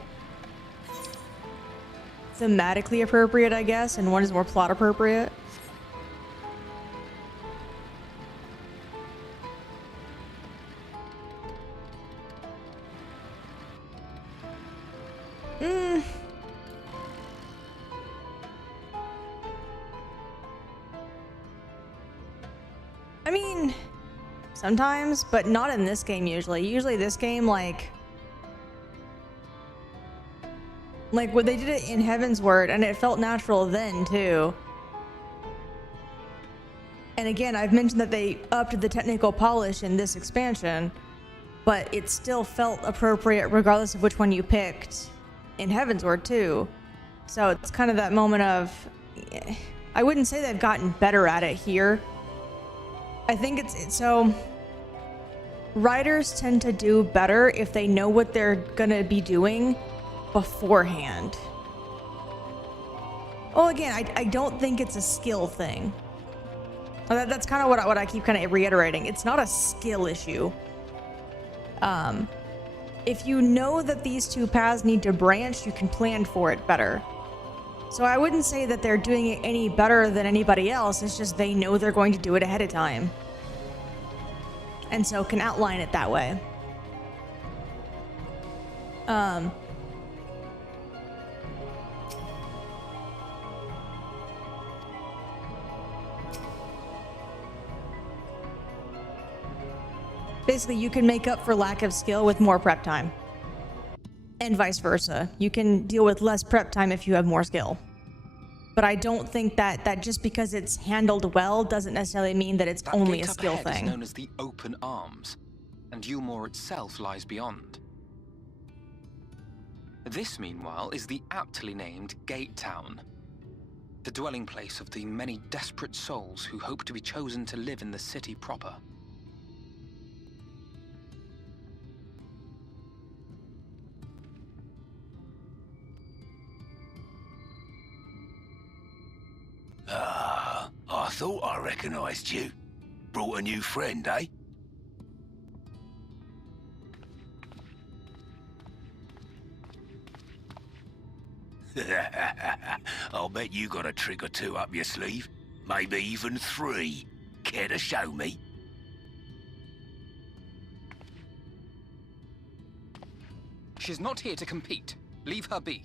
thematically appropriate, I guess, and one is more plot appropriate. I mean, sometimes, but not in this game usually. Usually this game, like what they did it in Heaven's Word, and it felt natural then too. And again, I've mentioned that they upped the technical polish in this expansion, but it still felt appropriate regardless of which one you picked in Heaven's Word too. So it's kind of that moment of, I wouldn't say they've gotten better at it here. I think it's so writers tend to do better if they know what they're gonna be doing beforehand. Well, again, I don't think it's a skill thing. That's kind of what I keep kind of reiterating. It's not a skill issue. If you know that these two paths need to branch, you can plan for it better. So I wouldn't say that they're doing it any better than anybody else. It's just they know they're going to do it ahead of time. And so can outline it that way. Basically, you can make up for lack of skill with more prep time. And vice versa. You can deal with less prep time if you have more skill. But I don't think that just because it's handled well doesn't necessarily mean that it's only a skill thing. Is known as the Open Arms, and Eulmore itself lies beyond. This, meanwhile, is the aptly named Gate Town, the dwelling place of the many desperate souls who hope to be chosen to live in the city proper. I thought I recognized you. Brought a new friend, eh? I'll bet you got a trick or two up your sleeve. Maybe even 3. Care to show me? She's not here to compete. Leave her be.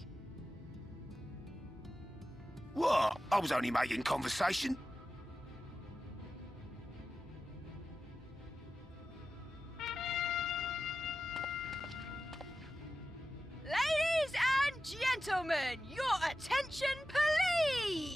What? I was only making conversation. Ladies and gentlemen, your attention, please!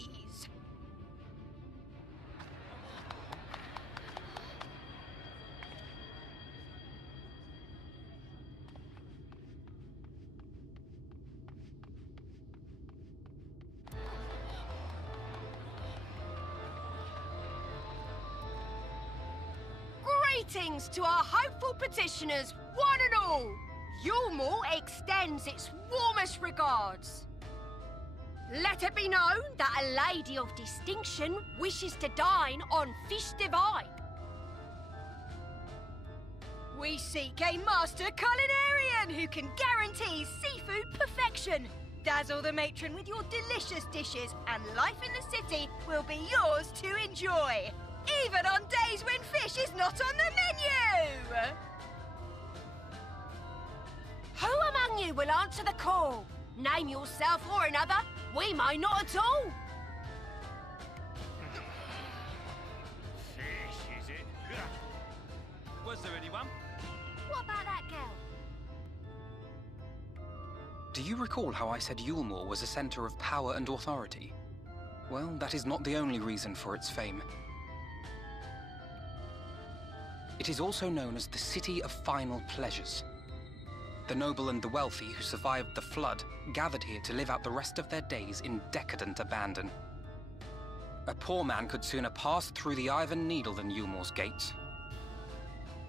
Greetings to our hopeful petitioners, one and all! Eulmore extends its warmest regards. Let it be known that a lady of distinction wishes to dine on fish divine. We seek a master culinarian who can guarantee seafood perfection. Dazzle the matron with your delicious dishes, and life in the city will be yours to enjoy. Even on days when fish is not on the menu! Who among you will answer the call? Name yourself or another. We may not at all. Fish, is it? Was there anyone? What about that girl? Do you recall how I said Eulmore was a center of power and authority? Well, that is not the only reason for its fame. It is also known as the City of Final Pleasures. The noble and the wealthy who survived the flood gathered here to live out the rest of their days in decadent abandon. A poor man could sooner pass through the Iron Needle than Eulmore's gates.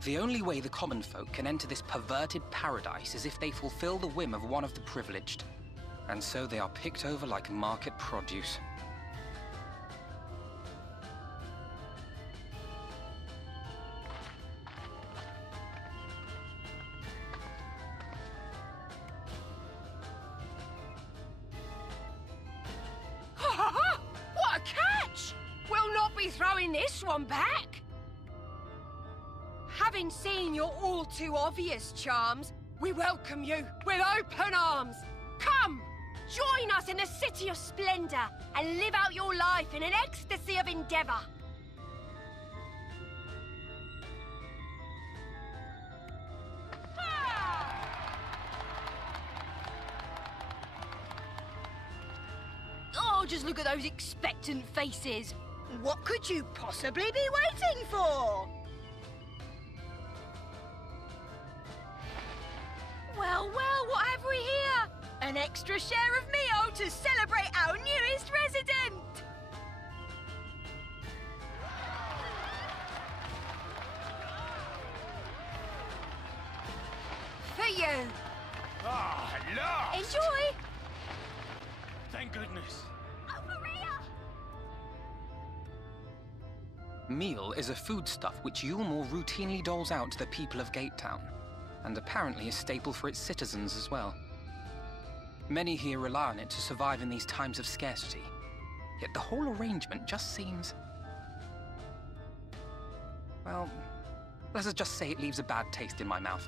The only way the common folk can enter this perverted paradise is if they fulfill the whim of one of the privileged. And so they are picked over like market produce. What a catch! We'll not be throwing this one back. Having seen your all too obvious charms, we welcome you with open arms. Come, join us in a city of splendor and live out your life in an ecstasy of endeavor. Oh, just look at those expectant faces. What could you possibly be waiting for? Well, what have we here? An extra share of meal to celebrate our newest resident! For you! Ah, at last! Enjoy! Thank goodness. Over here! Meal is a foodstuff which Eulmore routinely doles out to the people of Gatetown, and apparently a staple for its citizens as well. Many here rely on it to survive in these times of scarcity, yet the whole arrangement just seems... well, let's just say it leaves a bad taste in my mouth.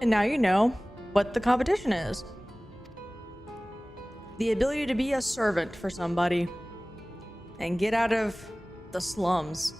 And now you know what the competition is. The ability to be a servant for somebody and get out of the slums.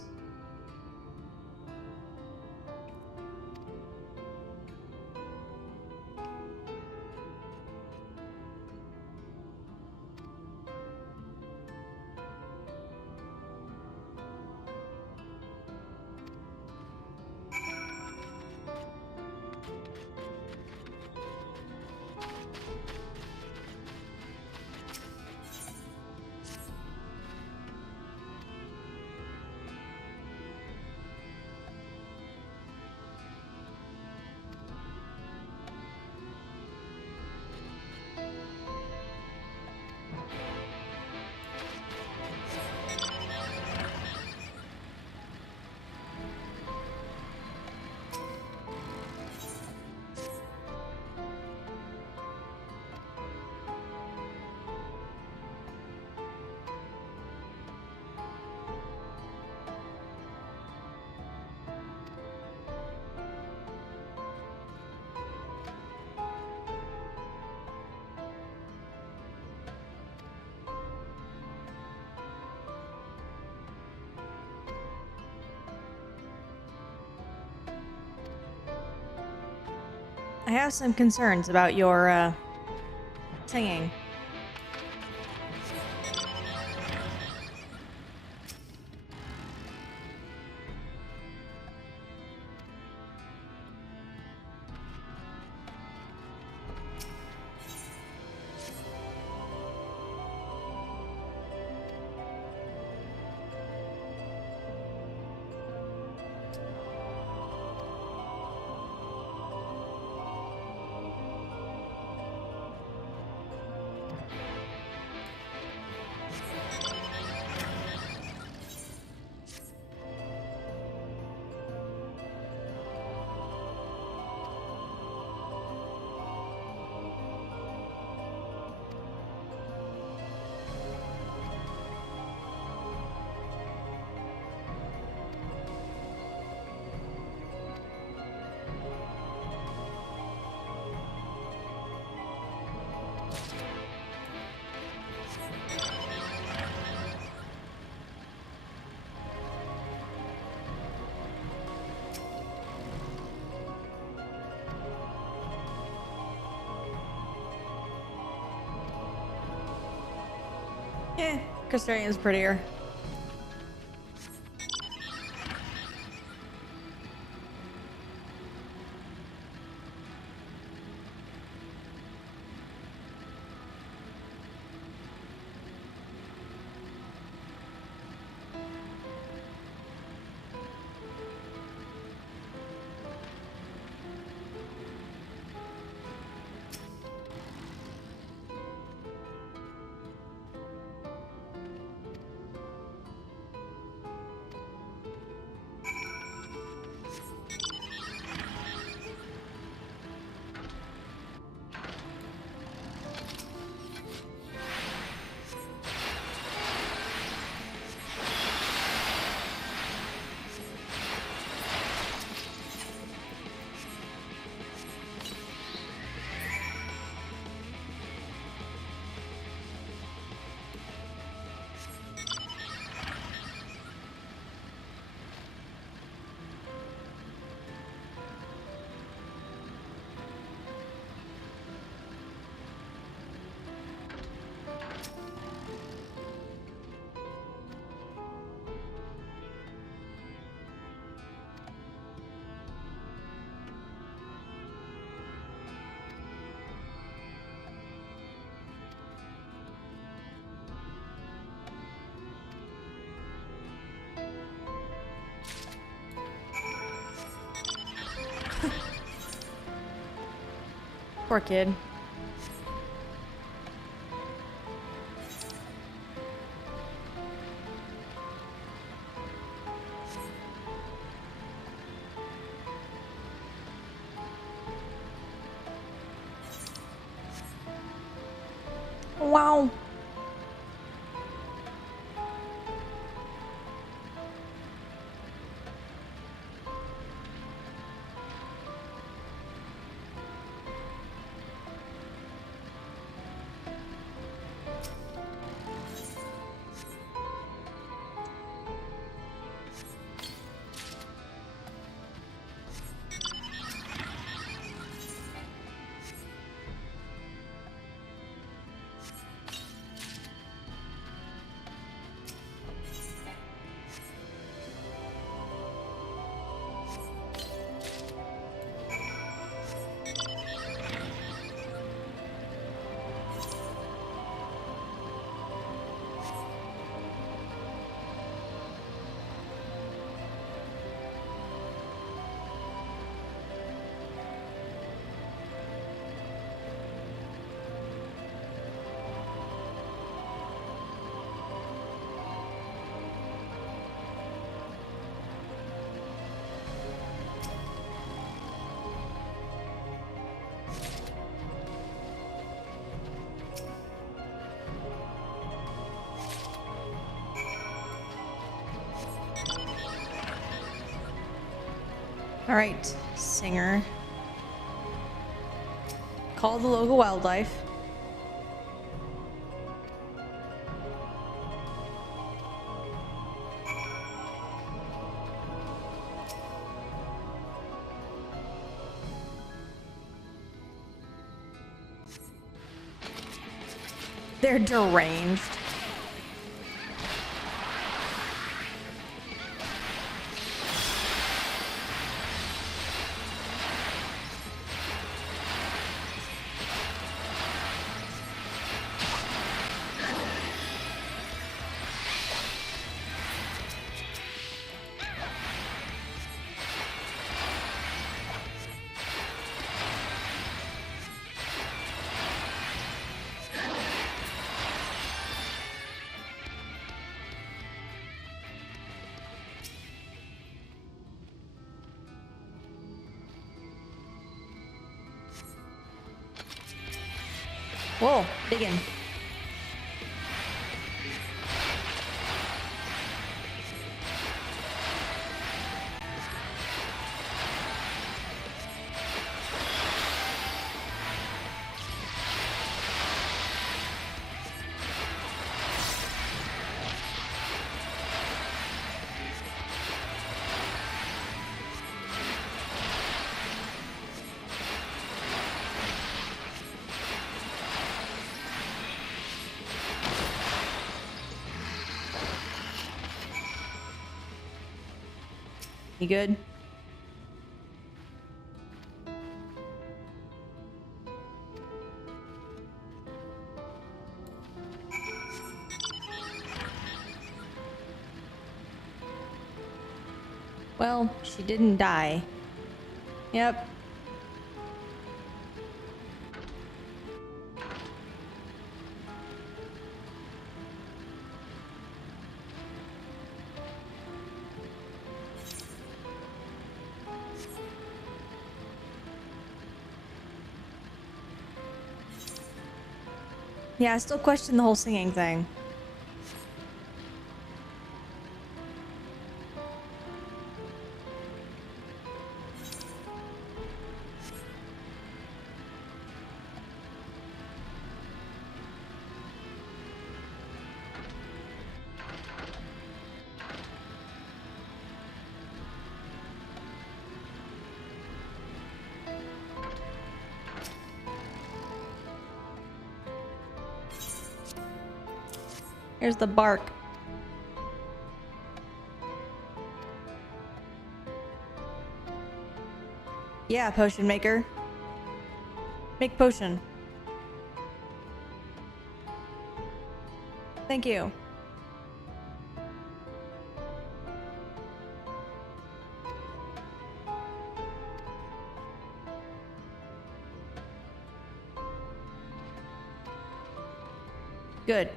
I have some concerns about your singing. Eh, Crystarian's prettier. Poor kid. Wow. All right, singer. Call the local wildlife. They're deranged. Whoa, digging. You good? Well, she didn't die. Yep. Yeah, I still question the whole singing thing. Here's the bark. Yeah, potion maker. Make potion. Thank you. Good.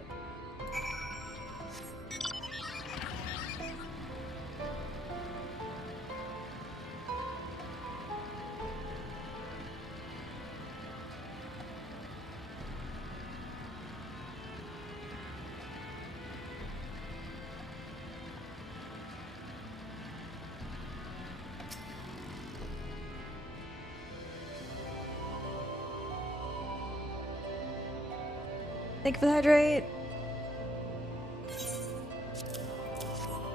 Thank you for the hydrate.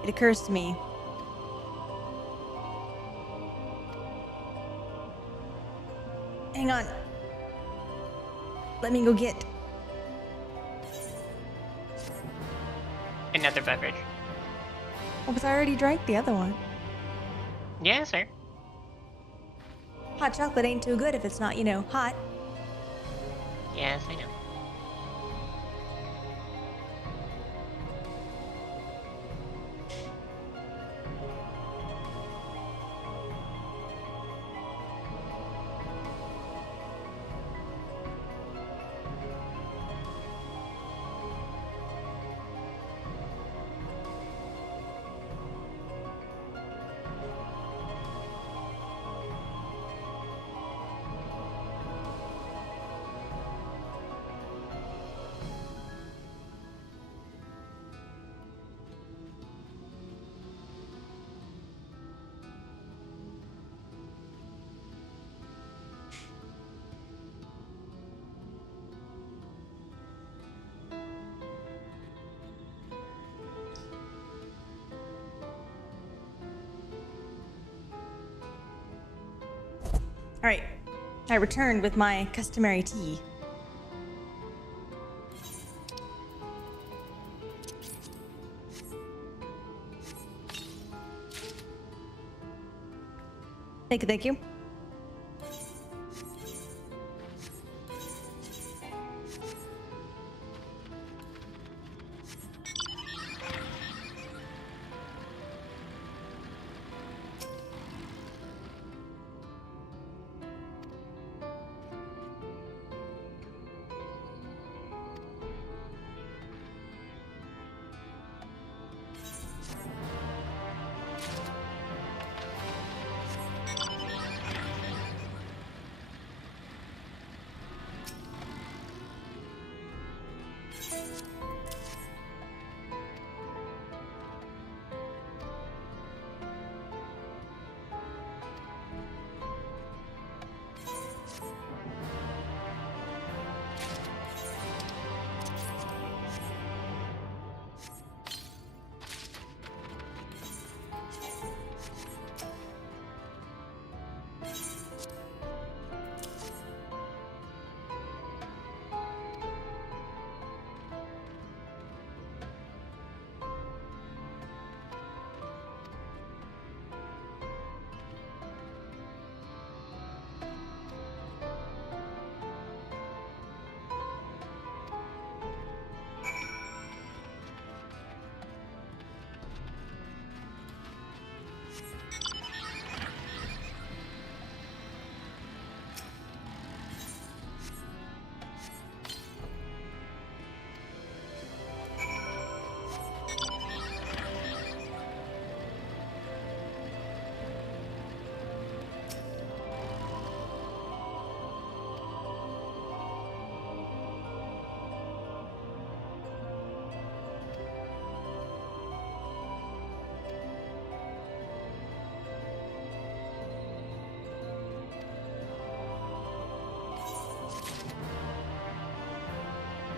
It occurs to me. Hang on. Let me go get. Another beverage. Oh, but I already drank the other one. Yeah, sir. Hot chocolate ain't too good if it's not, you know, hot. Yes, I know. All right, I returned with my customary tea. Thank you, thank you.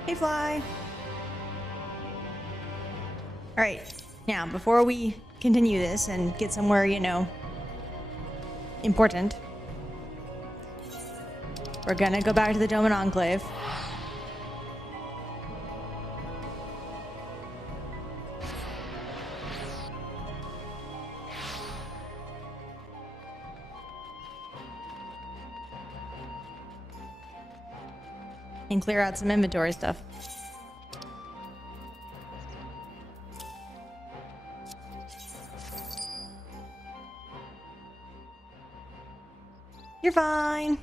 Hey, Fly. All right, now before we continue this and get somewhere, you know, important, we're gonna go back to the Dome and Enclave. And clear out some inventory stuff. You're fine.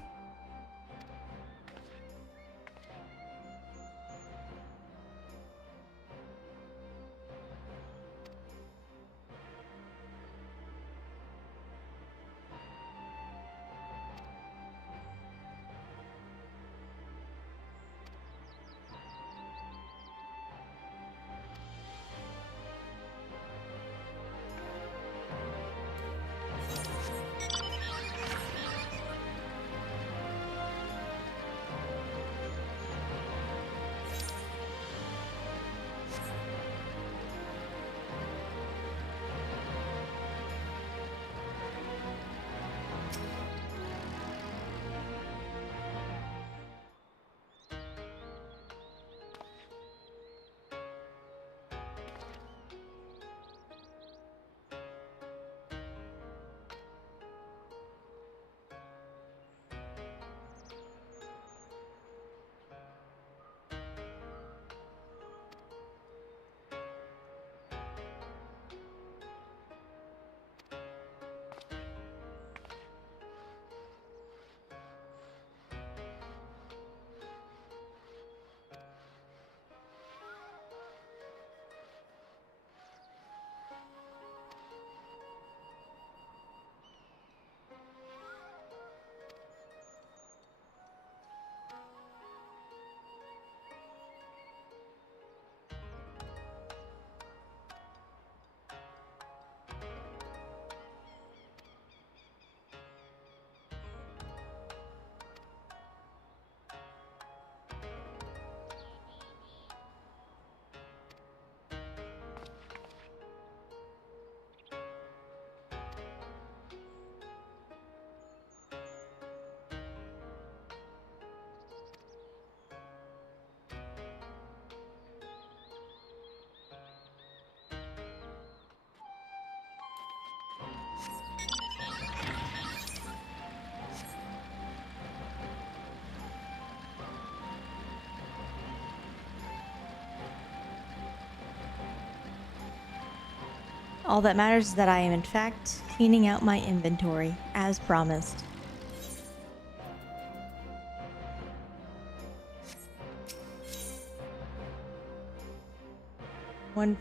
All that matters is that I am in fact cleaning out my inventory, as promised. $150.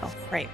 Oh, right.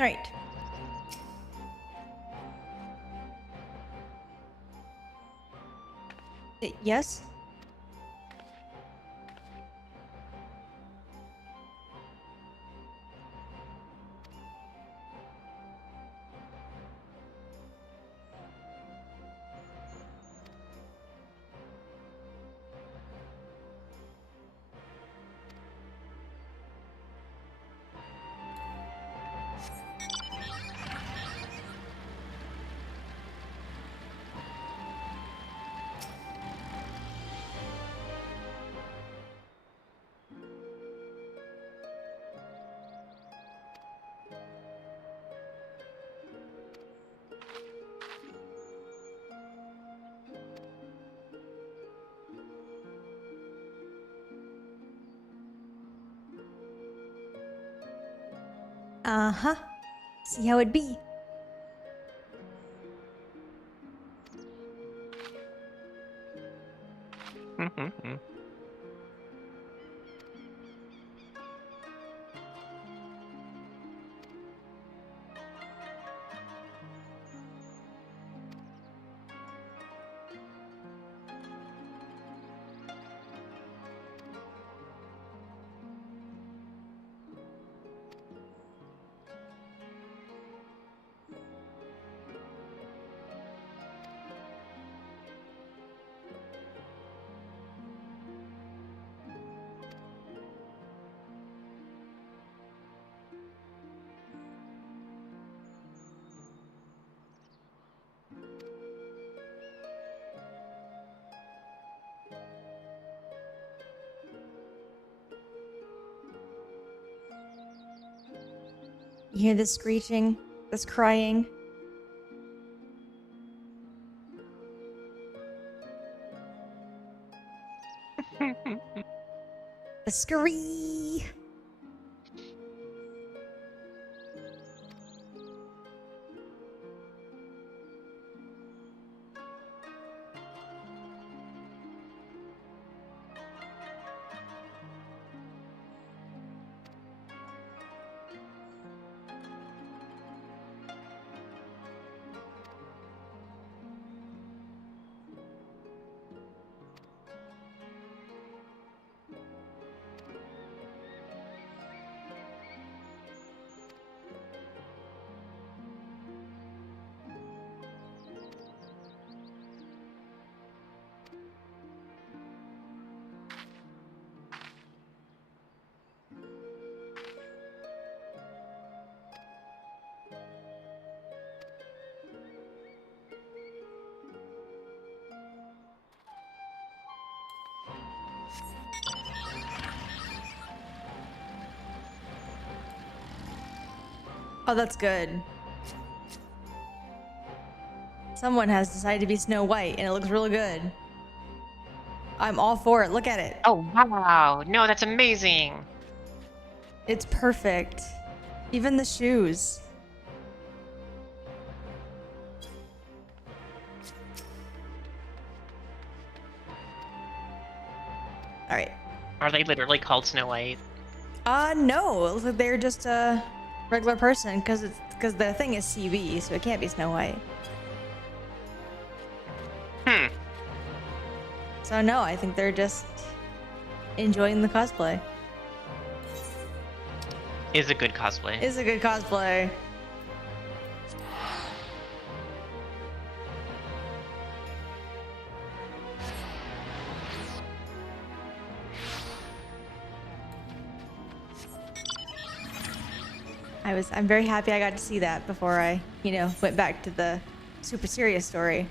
All right. Yes? Uh-huh. See how it be. You hear this screeching, this crying. The scree. Oh, that's good. Someone has decided to be Snow White, and it looks really good. I'm all for it. Look at it. Oh, wow. No, that's amazing. It's perfect. Even the shoes. All right. Are they literally called Snow White? No. It looks like they're just a regular person because the thing is CB, so it can't be Snow White. So no, I think they're just enjoying the cosplay. Is a good cosplay. Is a good cosplay. I'm very happy I got to see that before I, went back to the super serious story.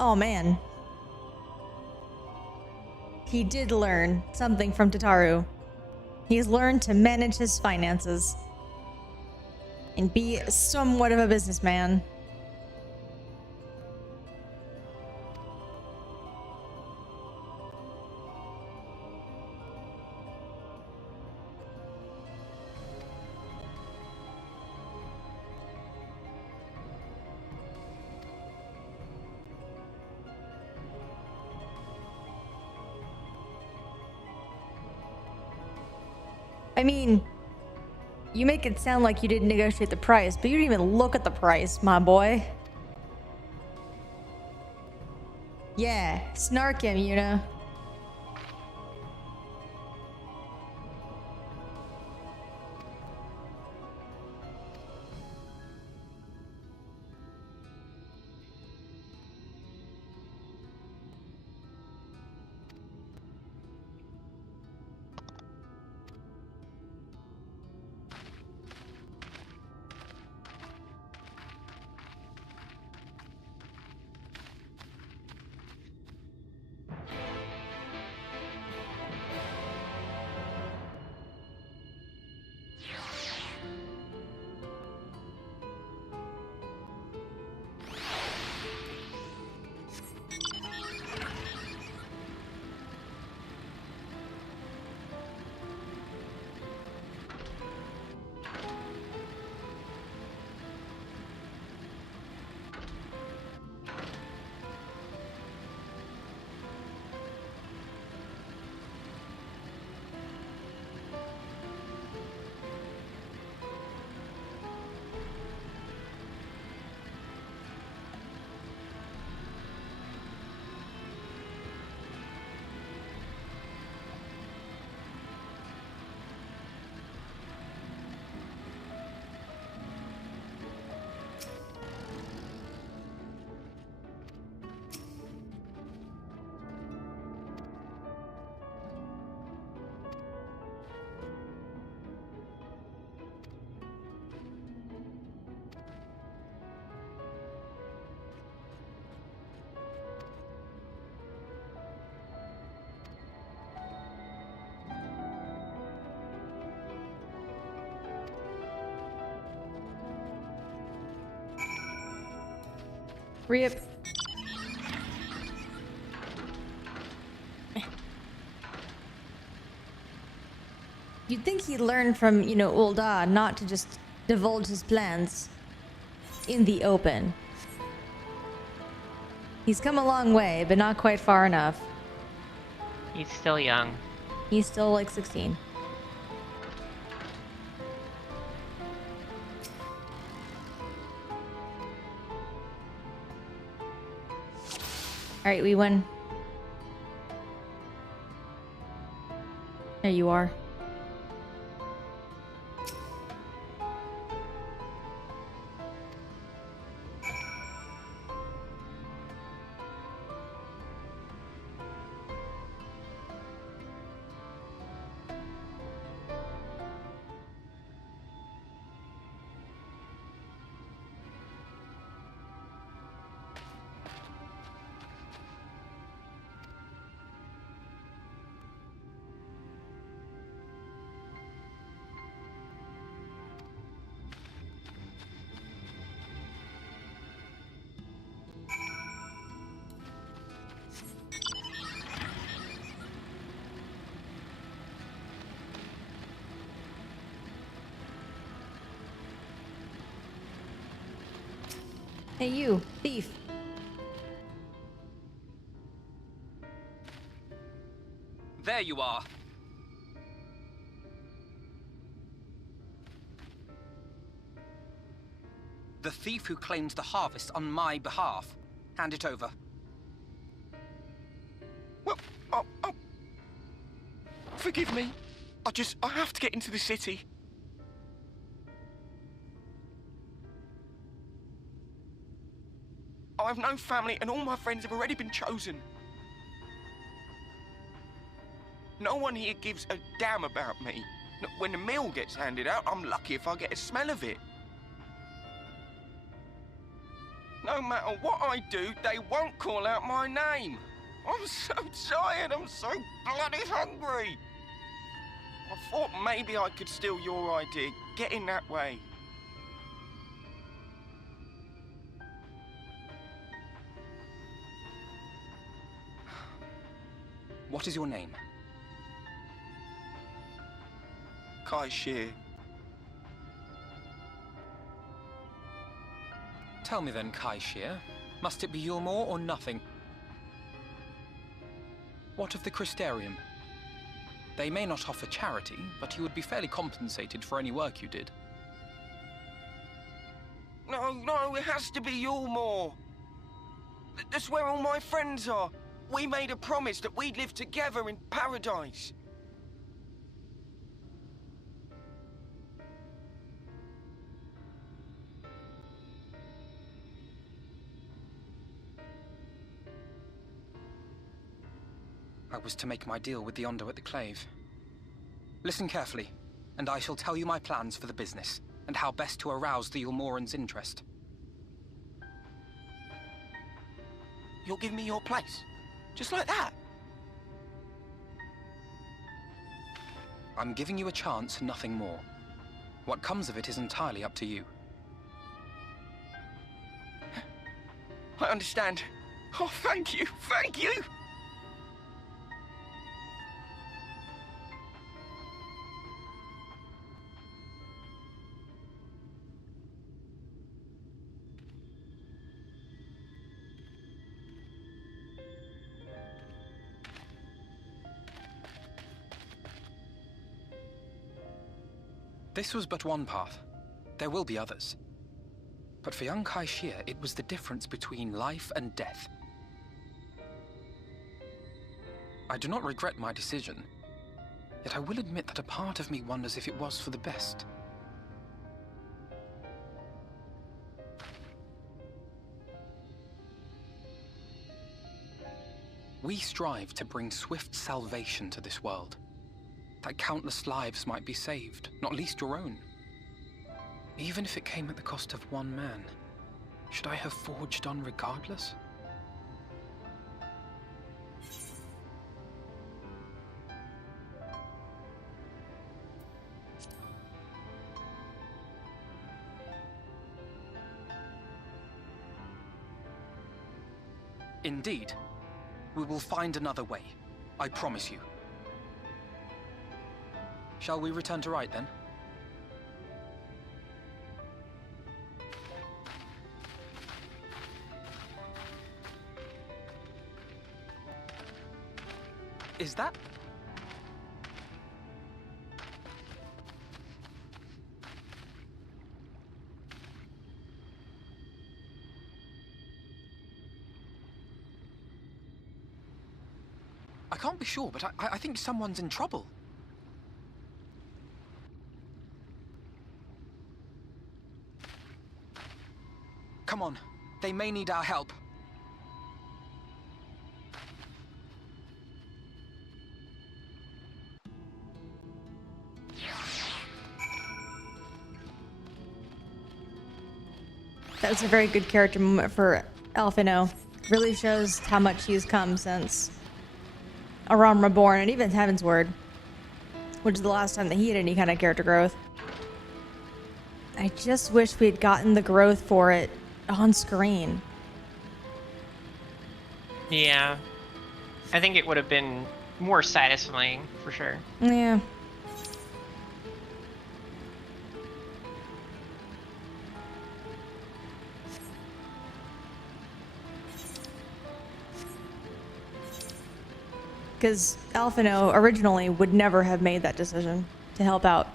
Oh man. He did learn something from Tataru. He's learned to manage his finances and be somewhat of a businessman. I mean, you make it sound like you didn't negotiate the price, but you didn't even look at the price, my boy. Yeah, snark him, Yuna. Rip. You'd think he'd learn from, you know, old not to just divulge his plans in the open. He's come a long way, but not quite far enough. He's still young. He's still like 16. Alright, we win. There you are. Hey you, thief. There you are. The thief who claims the harvest on my behalf. Hand it over. Well, forgive me. I have to get into the city. I have no family and all my friends have already been chosen. No one here gives a damn about me. When the meal gets handed out, I'm lucky if I get a smell of it. No matter what I do, they won't call out my name. I'm so tired, I'm so bloody hungry. I thought maybe I could steal your idea, get in that way. What is your name? Kai Shear. Tell me then, Kai Shear. Must it be Eulmore or nothing? What of the Crystarium? They may not offer charity, but you would be fairly compensated for any work you did. No, it has to be Eulmore. That's where all my friends are. We made a promise that we'd live together in paradise. I was to make my deal with the Ondo at the Clave. Listen carefully, and I shall tell you my plans for the business, and how best to arouse the Eulmorans' interest. You'll give me your place? Just like that? I'm giving you a chance, nothing more. What comes of it is entirely up to you. I understand. Oh, thank you, thank you! This was but one path. There will be others. But for young Kai Shear, it was the difference between life and death. I do not regret my decision, yet I will admit that a part of me wonders if it was for the best. We strive to bring swift salvation to this world, that countless lives might be saved, not least your own. Even if it came at the cost of one man, should I have forged on regardless? Indeed. We will find another way. I promise you. Shall we return to Rite then? Is that... I can't be sure, but I think someone's in trouble. Come on. They may need our help. That was a very good character moment for Alphino. Really shows how much he's come since A Realm Reborn and even Heaven's Word, which is the last time that he had any kind of character growth. I just wish we had gotten the growth for it on screen. Yeah. I think it would have been more satisfying, for sure. Yeah. Because Alphino originally would never have made that decision to help out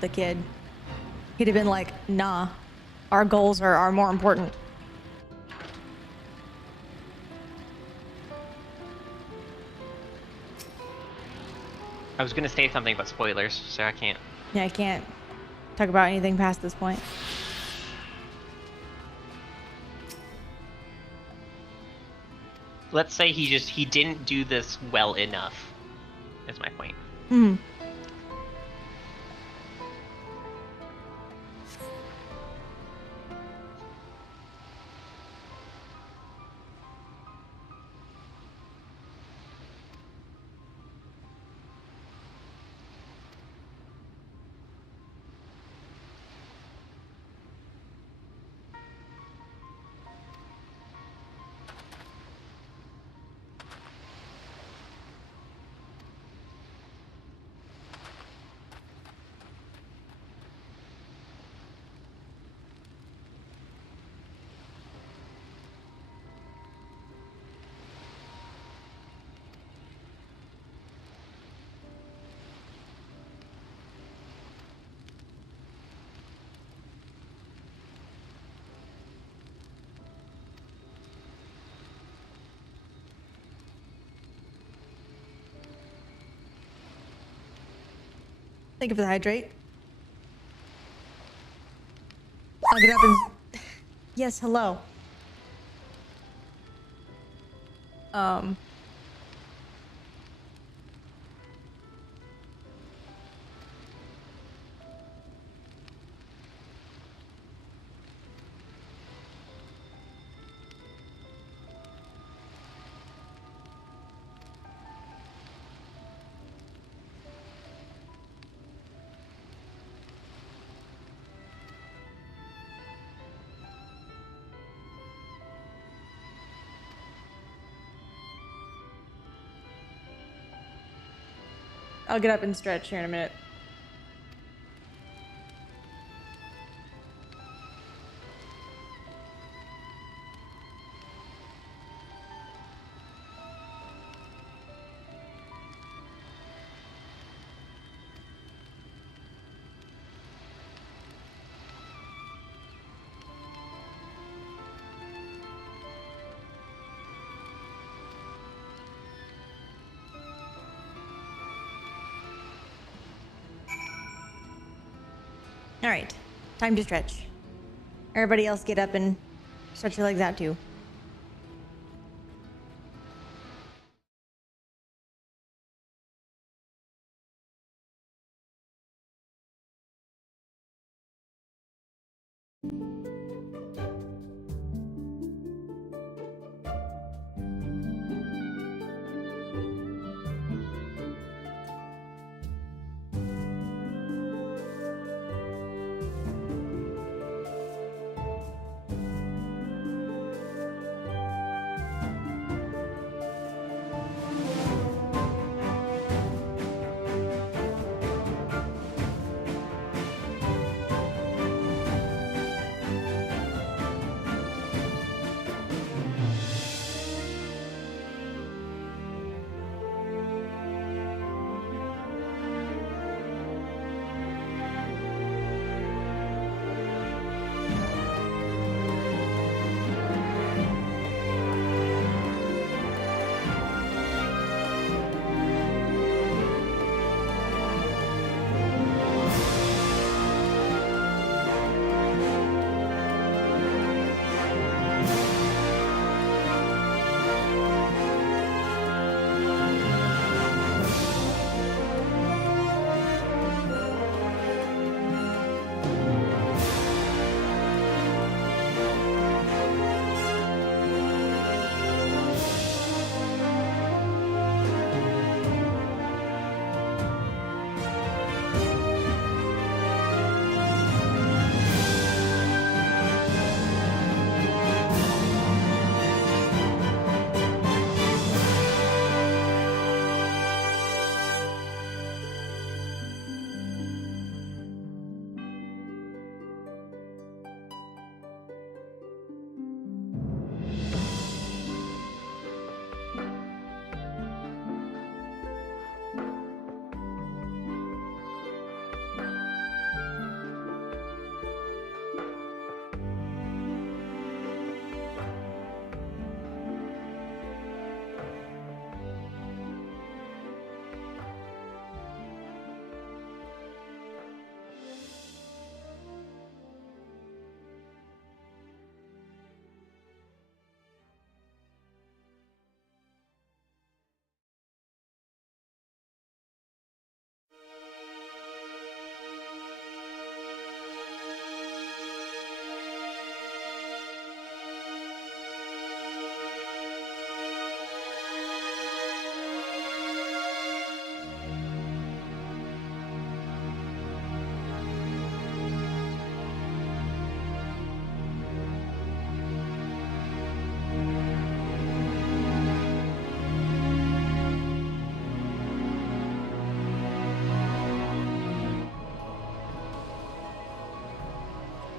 the kid. He'd have been like, nah, our goals are more important. I was gonna say something about spoilers, so I can't. Yeah, I can't talk about anything past this point. Let's say he didn't do this well enough. Is my point. Hmm. Thank you for the hydrate. I'll get up and... Yes, hello. I'll get up and stretch here in a minute. All right, time to stretch. Everybody else get up and stretch your legs out too.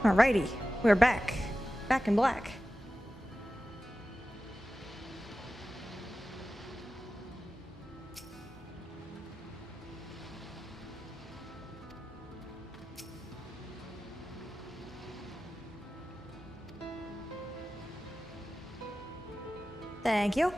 Alrighty, we're back. Back in black. Thank you.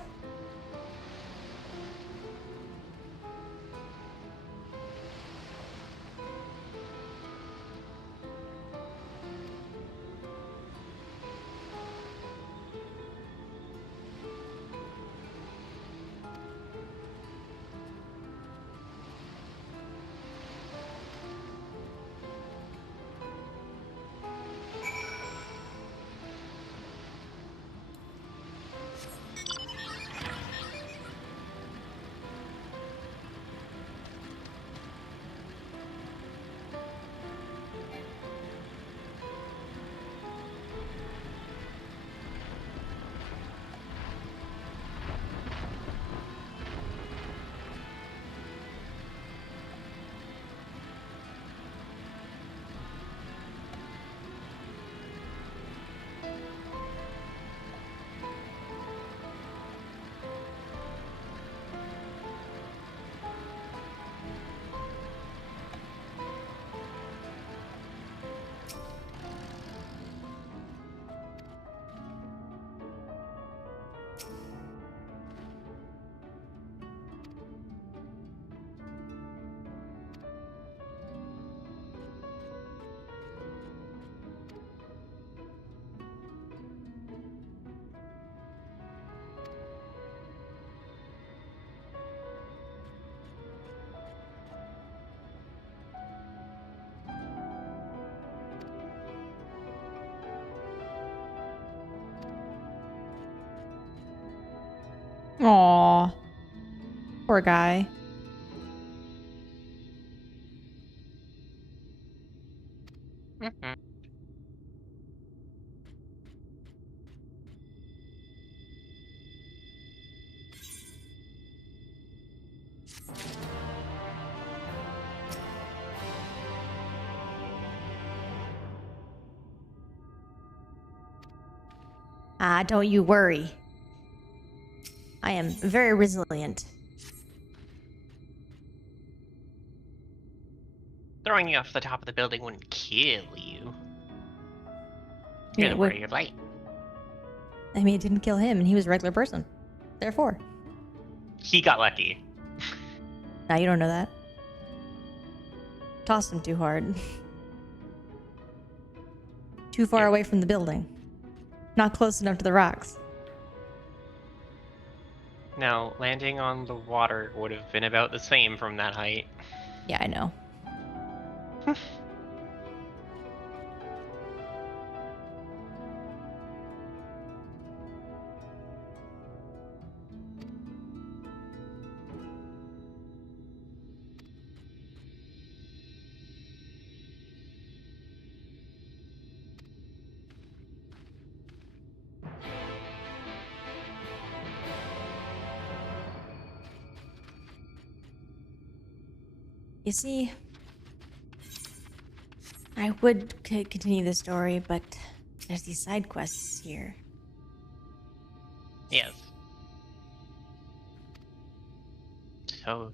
Aww. Poor guy. Mhm. Ah, don't you worry. I am very resilient. Throwing you off the top of the building wouldn't kill you. Yeah, You're where you're light. I mean, it didn't kill him, and he was a regular person. Therefore. He got lucky. Now you don't know that. Tossed him too hard. Too far away from the building. Not close enough to the rocks. Now, landing on the water would have been about the same from that height. Yeah, I know. You see, I would continue the story, but there's these side quests here. Yes.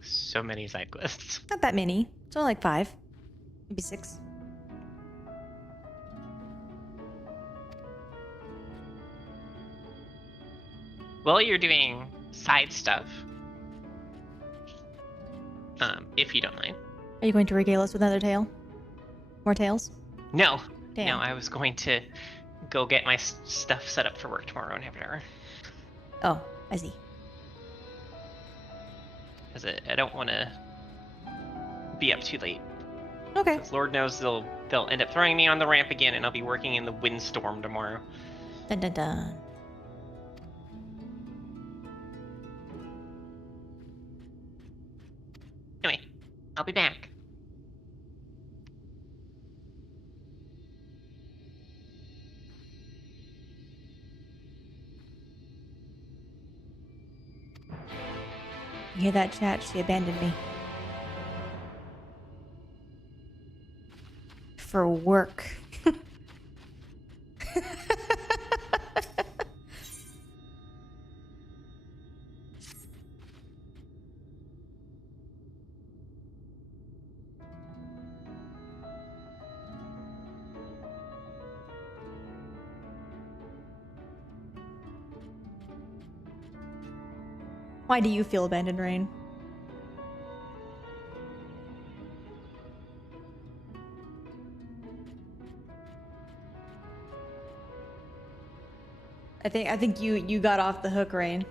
So many side quests. Not that many. It's only like 5. Maybe 6. While you're doing side stuff, if you don't mind. Are you going to regale us with another tale? More tales? No. Damn. No, I was going to go get my stuff set up for work tomorrow and have an hour. Oh, I see. Because I don't want to be up too late. Okay. Lord knows they'll end up throwing me on the ramp again, and I'll be working in the windstorm tomorrow. Dun dun dun. Anyway, I'll be back. You hear that, chat? She abandoned me. For work. Why do you feel abandoned, Rain? I think you got off the hook, Rain.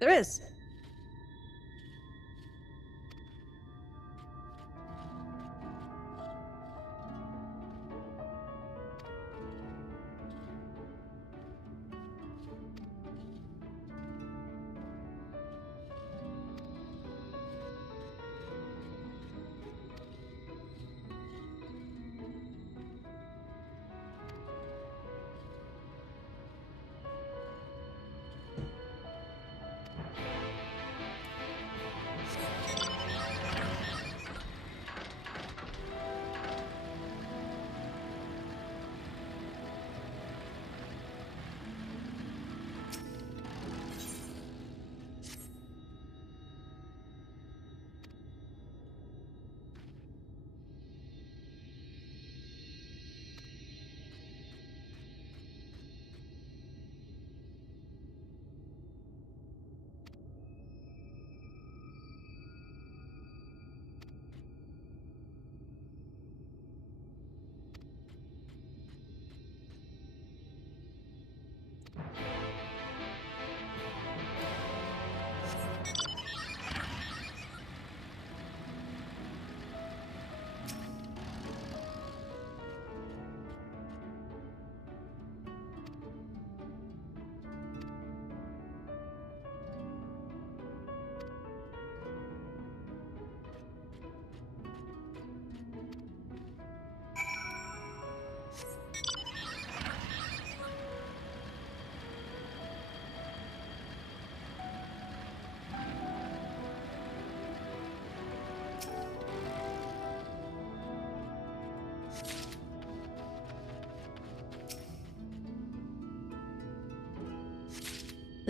There is.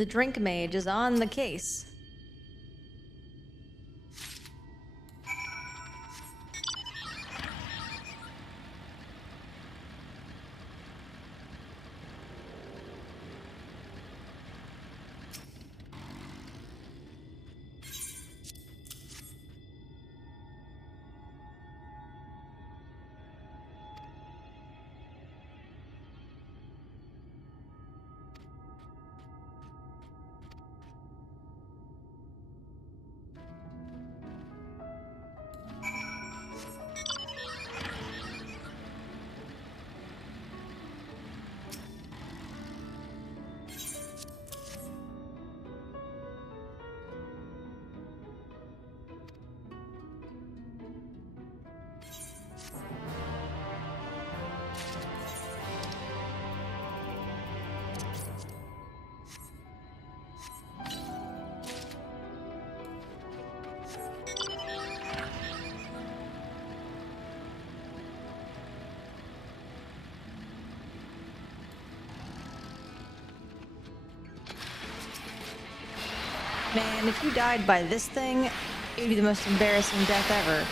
The drink mage is on the case. Man, if you died by this thing, it would be the most embarrassing death ever.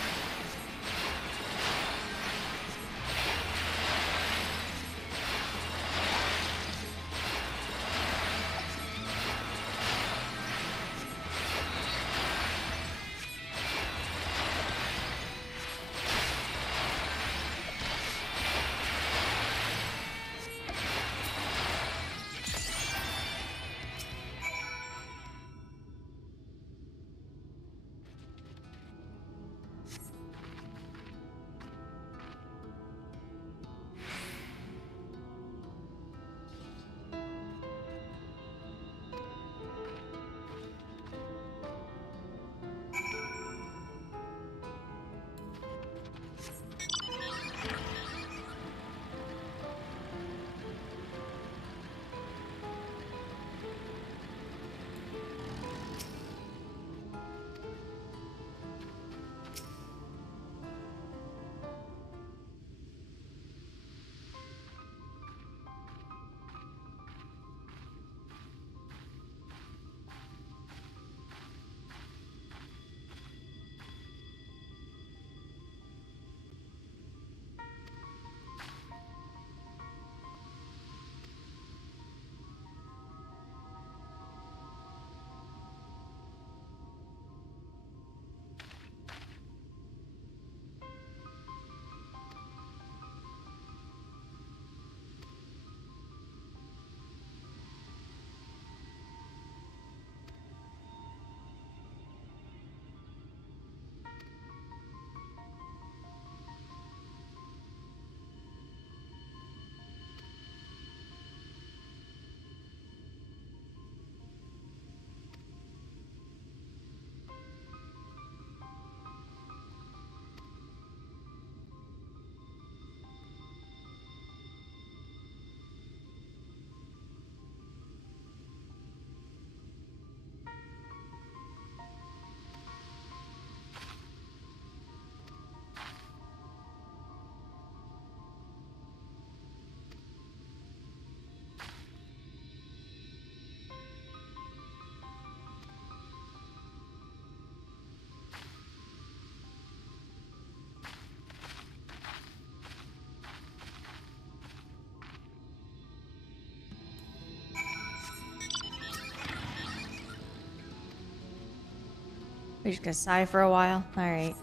We're just gonna sigh for a while. Alright.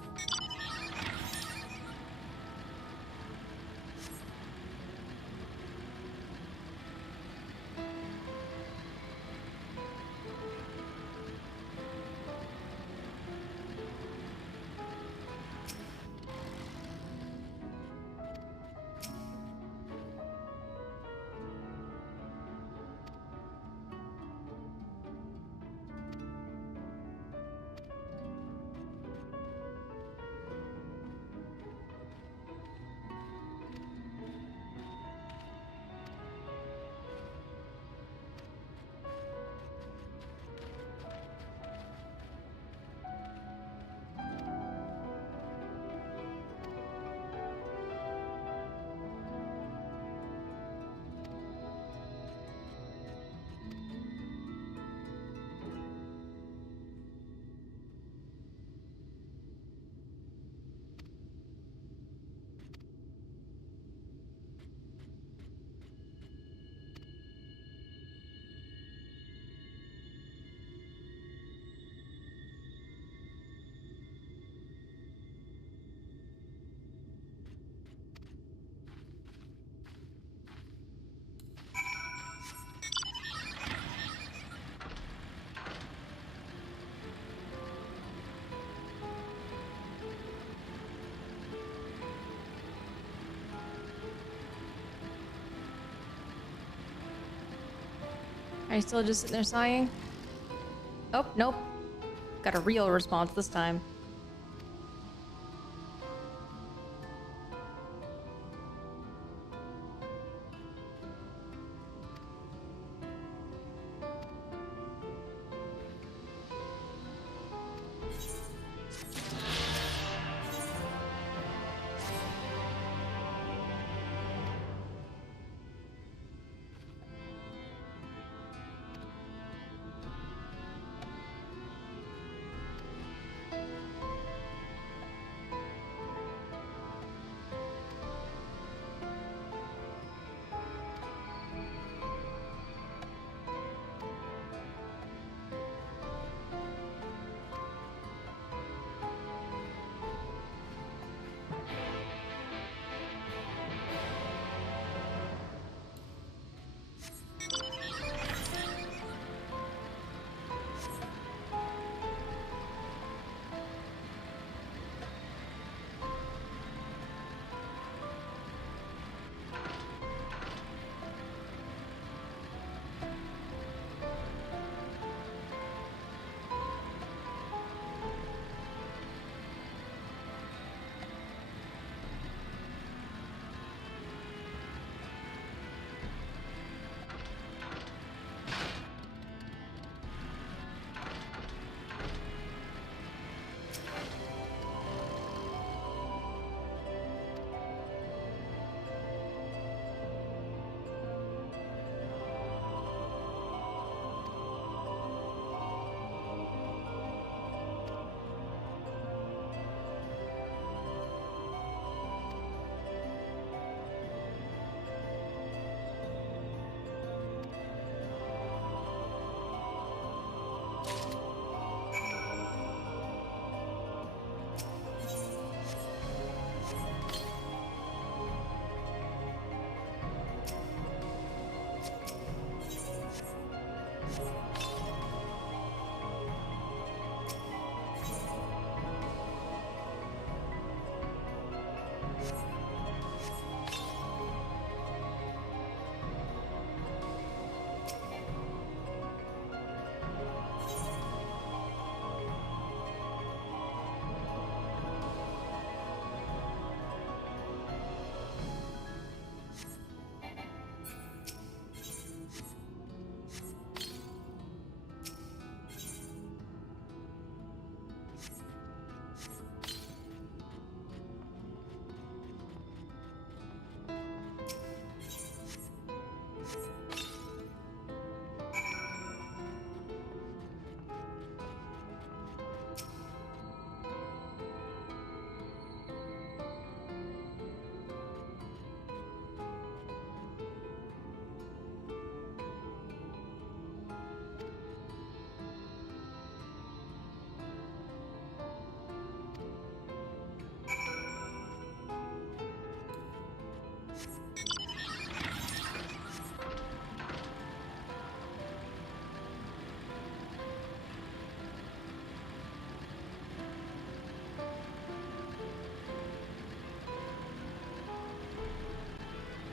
Are you still just sitting there sighing? Oh, nope. Got a real response this time.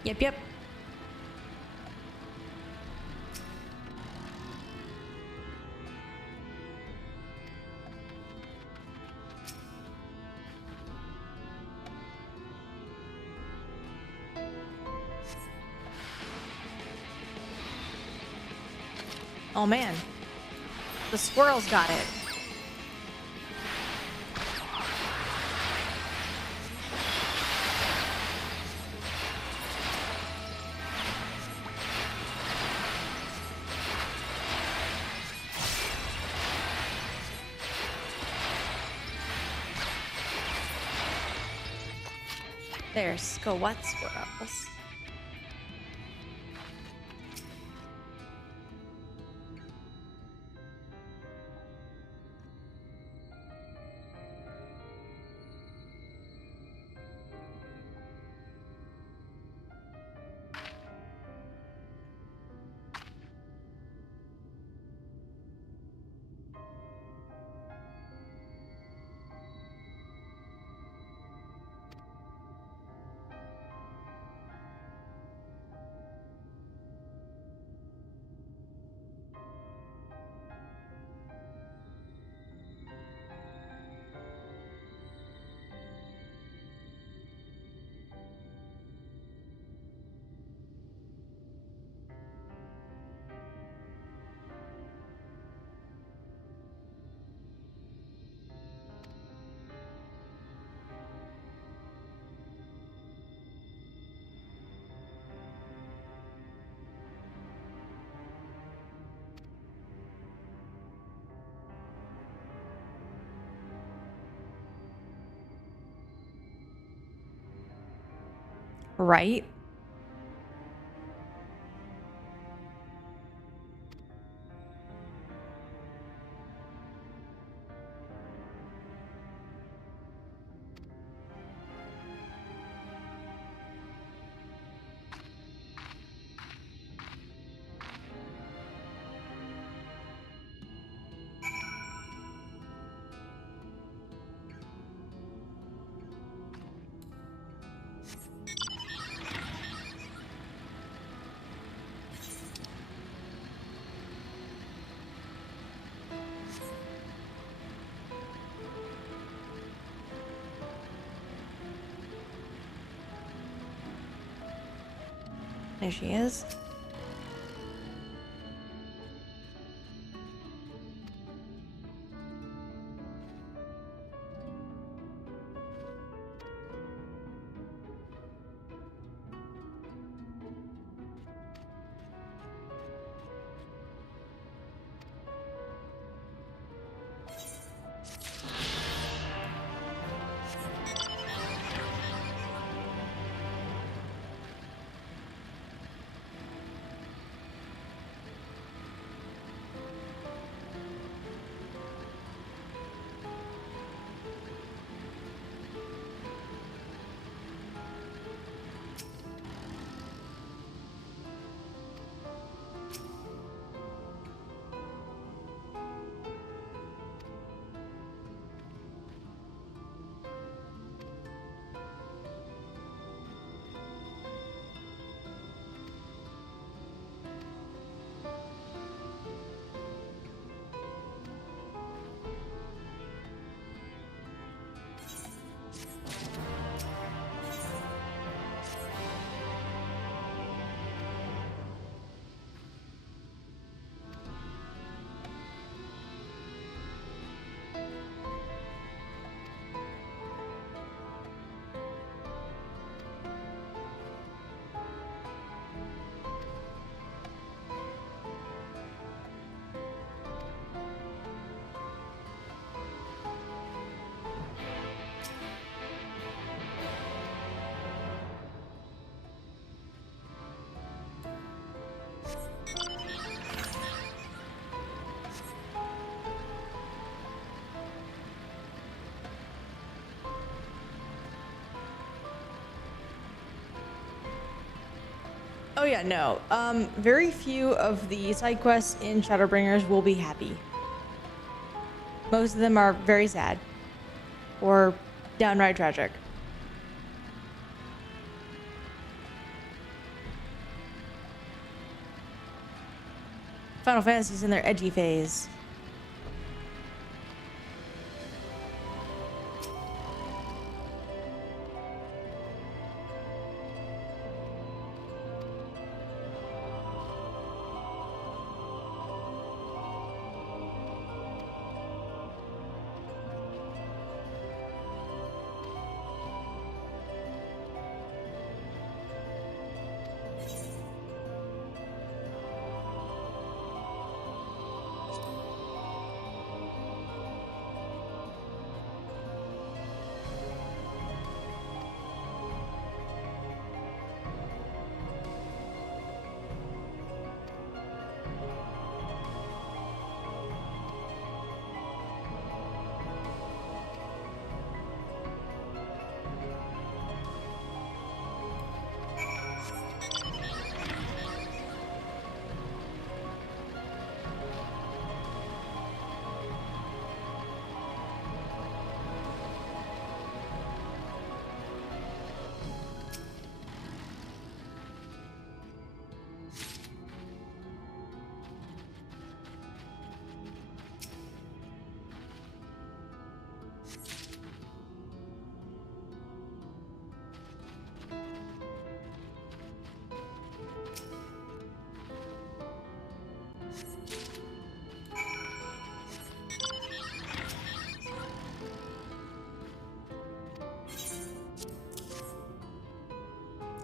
Yep. Oh man, the squirrels got it. There's go what squirrels? Right? There she is. Oh yeah, no. Very few of the side quests in Shadowbringers will be happy. Most of them are very sad. Or downright tragic. Final Fantasy's in their edgy phase.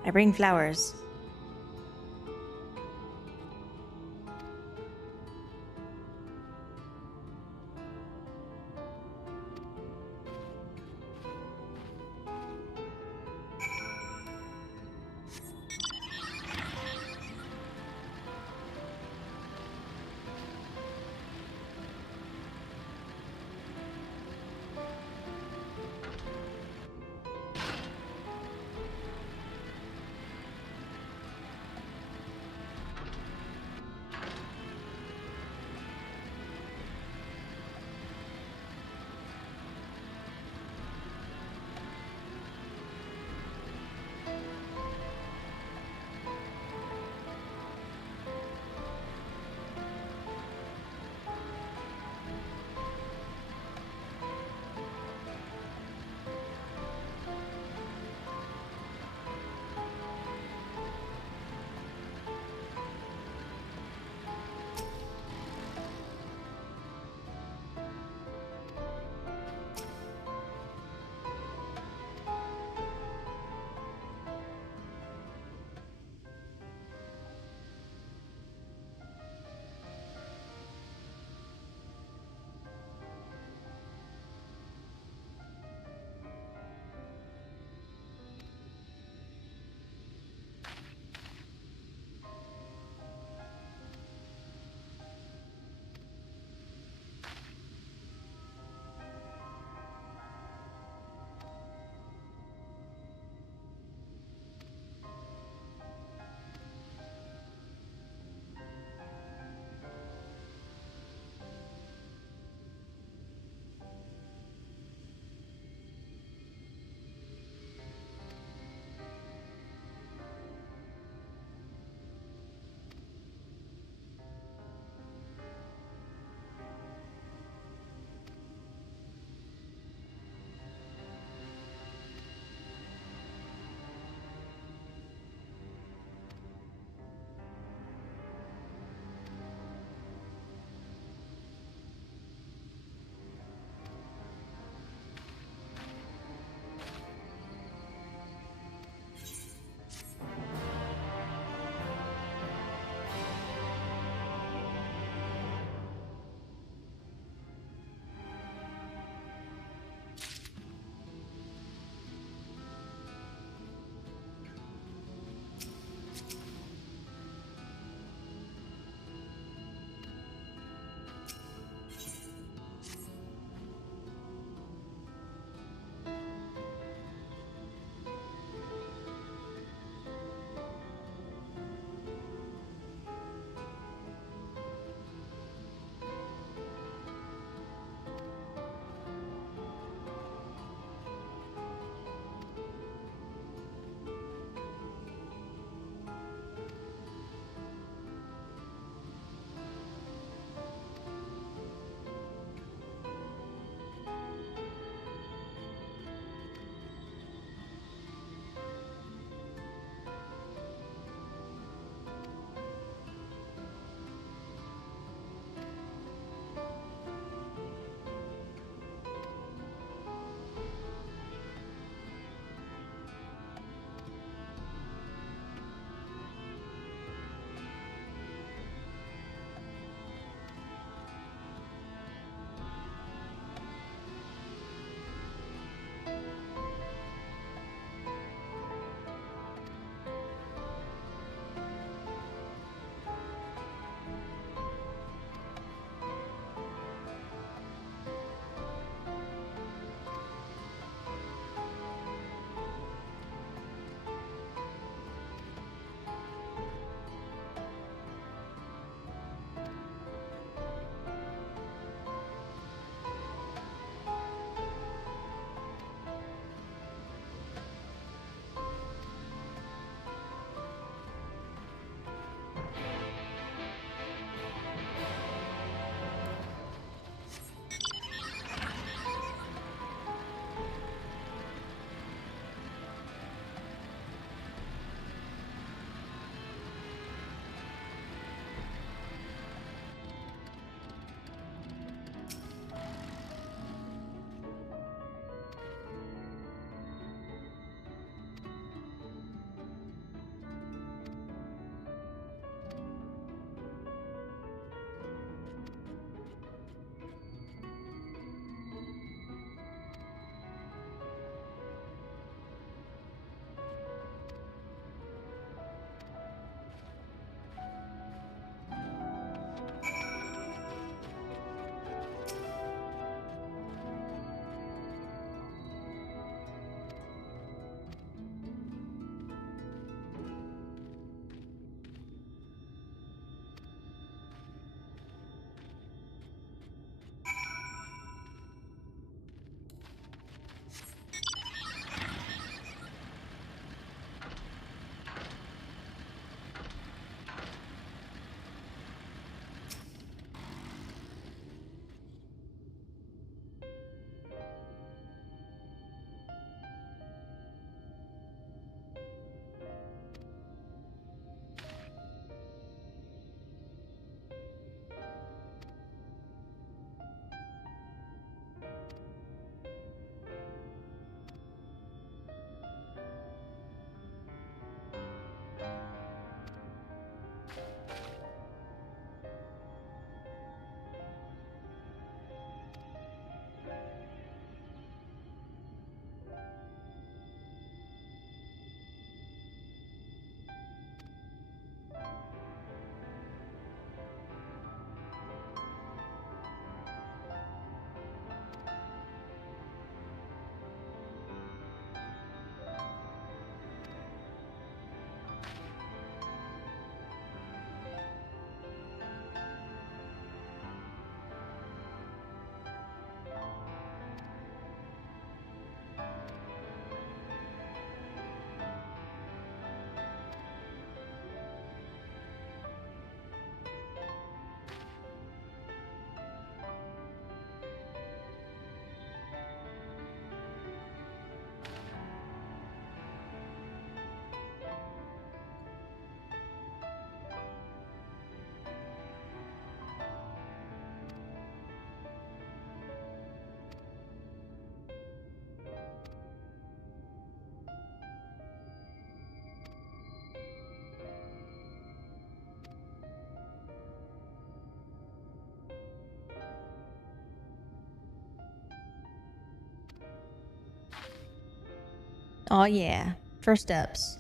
I bring flowers. Oh yeah. First steps.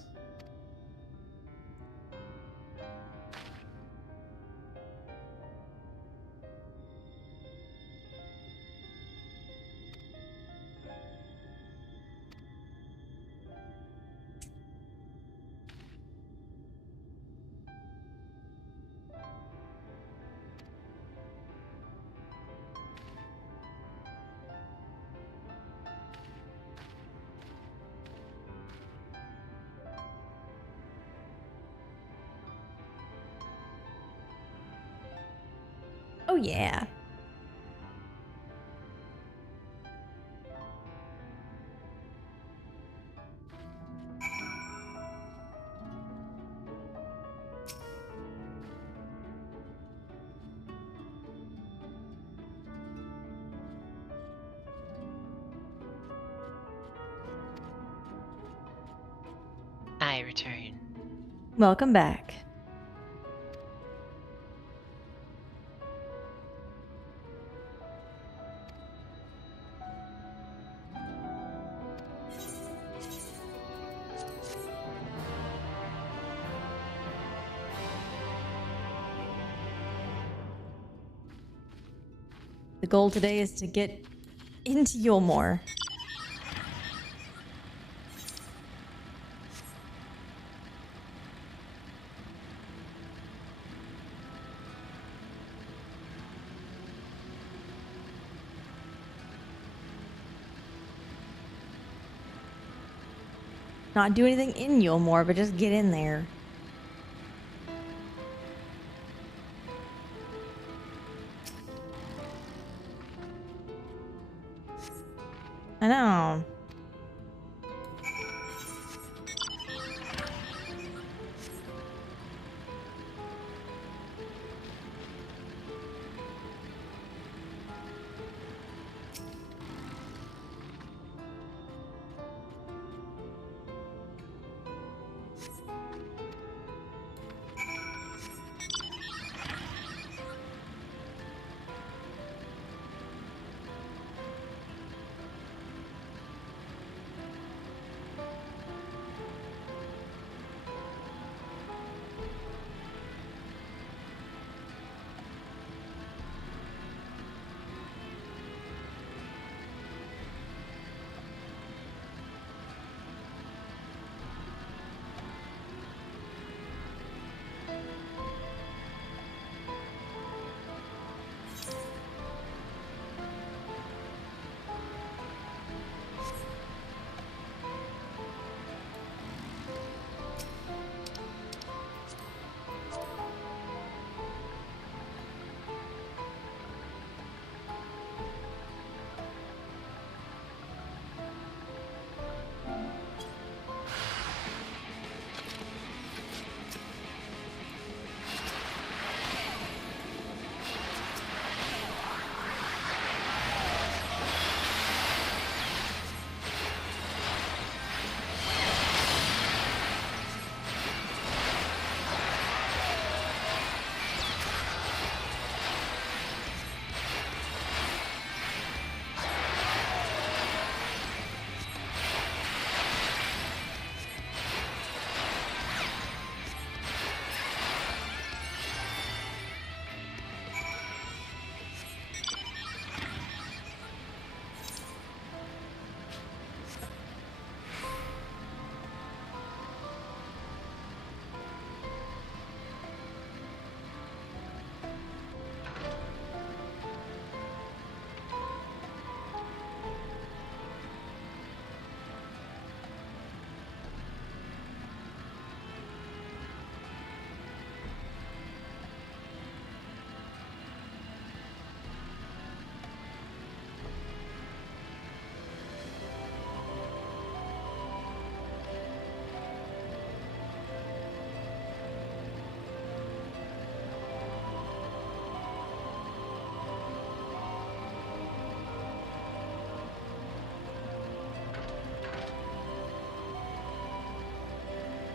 Oh yeah. I return. Welcome back. The goal today is to get into Eulmore. Not do anything in Eulmore, but just get in there. I know.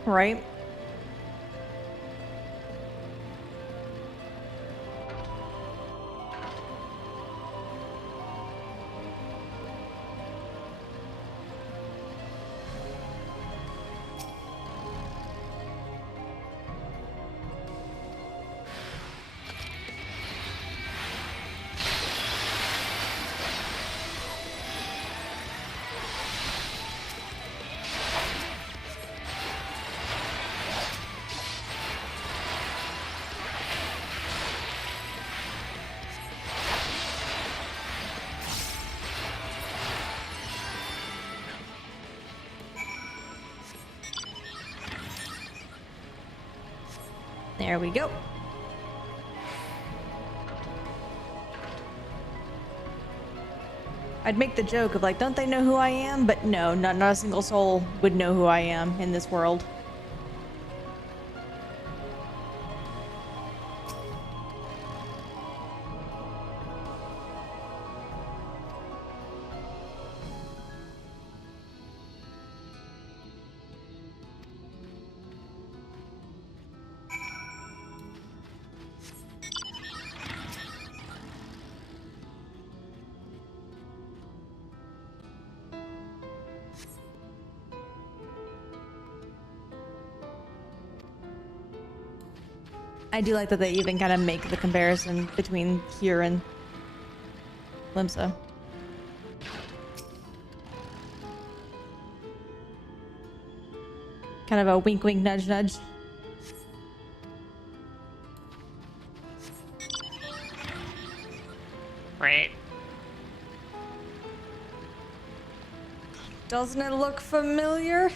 Right? There we go. I'd make the joke of like, don't they know who I am? But no, not a single soul would know who I am in this world. I do like that they even kind of make the comparison between here and Limsa. Kind of a wink wink nudge nudge. Right. Doesn't it look familiar?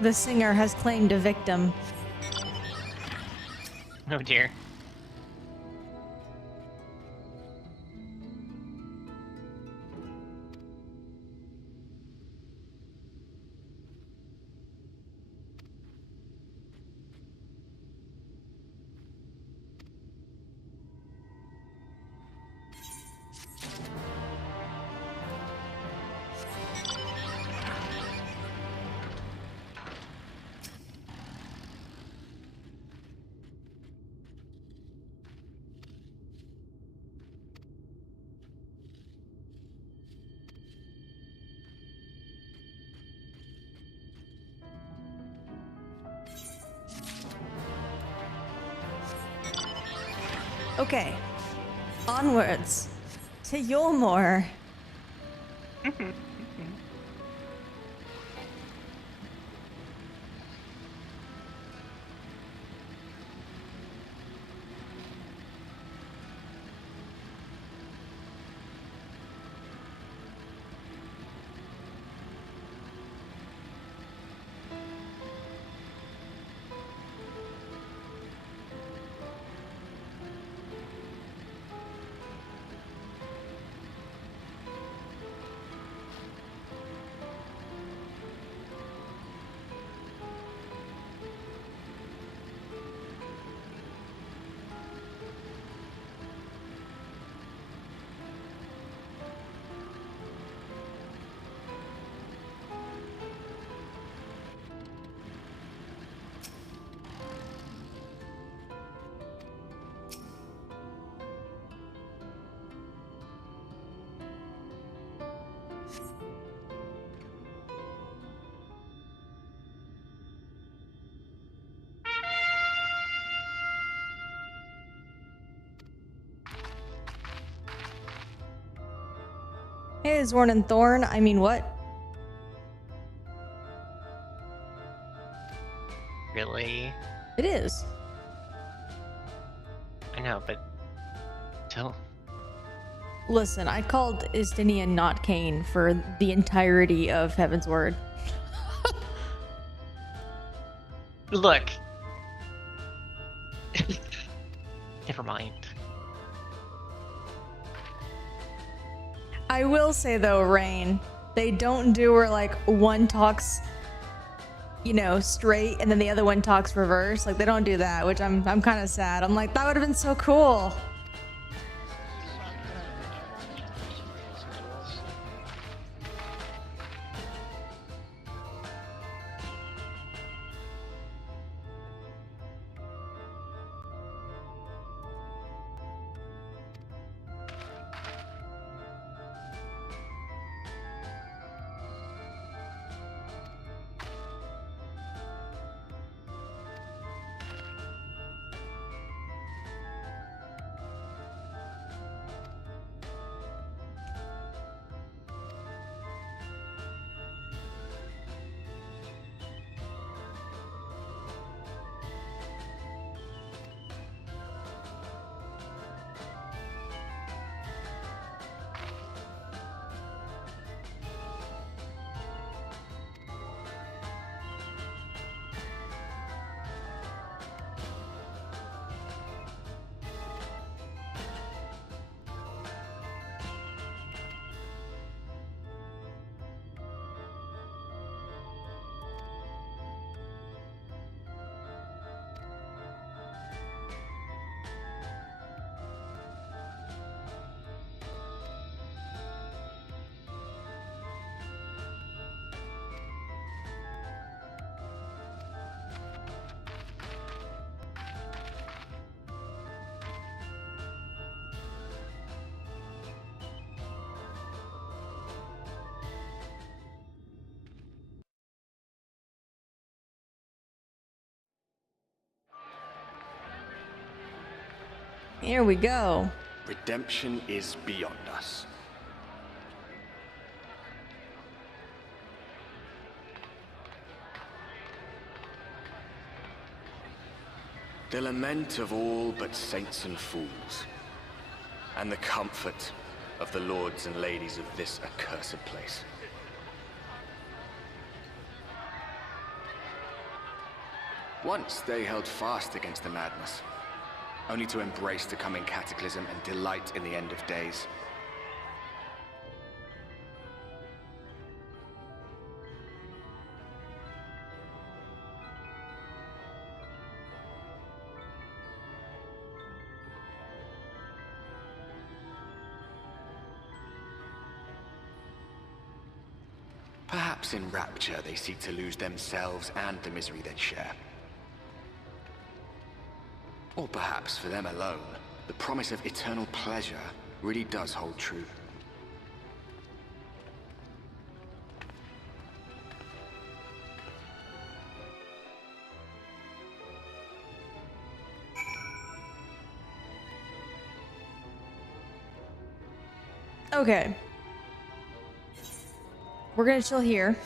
The singer has claimed a victim. Oh dear. Okay, onwards to Eulmore. Hey, Zorn and Thorn. I mean, what? Really? It is. I know, but still. Listen, I called Istinian not Cain for the entirety of Heaven's Word. Look. Never mind. I will say though, Rain, they don't do where like one talks, you know, straight and then the other one talks reverse. Like they don't do that, which I'm kind of sad. I'm like, that would have been so cool. Here we go. Redemption is beyond us. The lament of all but saints and fools, and the comfort of the lords and ladies of this accursed place. Once they held fast against the madness, only to embrace the coming cataclysm and delight in the end of days. Perhaps in rapture they seek to lose themselves and the misery they share. Or perhaps for them alone, the promise of eternal pleasure really does hold true. Okay. We're gonna chill here.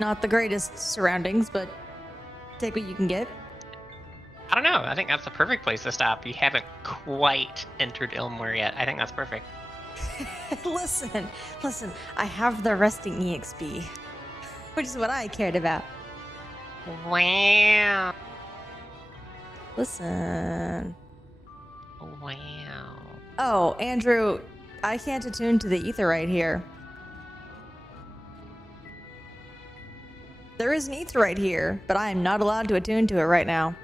Not the greatest surroundings, but take what you can get. I don't know. I think that's the perfect place to stop. You haven't quite entered Eulmore yet. I think that's perfect. Listen. I have the resting EXP, which is what I cared about. Wow. Listen. Wow. Oh, Andrew, I can't attune to the ether right here. There is an ether right here, but I am not allowed to attune to it right now.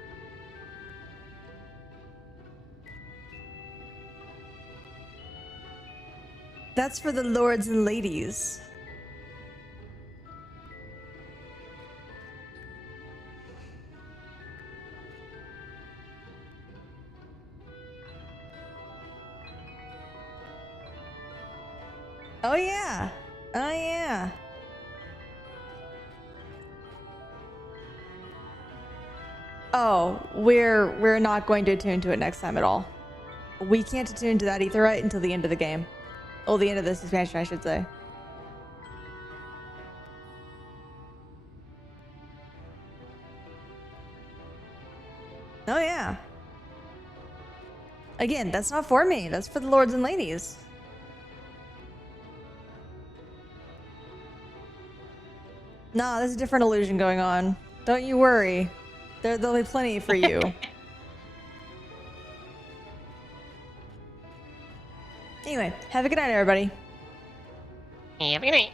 That's for the lords and ladies. Oh yeah. Oh yeah. Oh, we're not going to attune to it next time at all. We can't attune to that etherite until the end of the game. Oh, the end of this expansion, I should say. Oh, yeah. Again, that's not for me. That's for the lords and ladies. Nah, there's a different illusion going on. Don't you worry. There'll be plenty for you. Anyway, have a good night, everybody. Have a good night.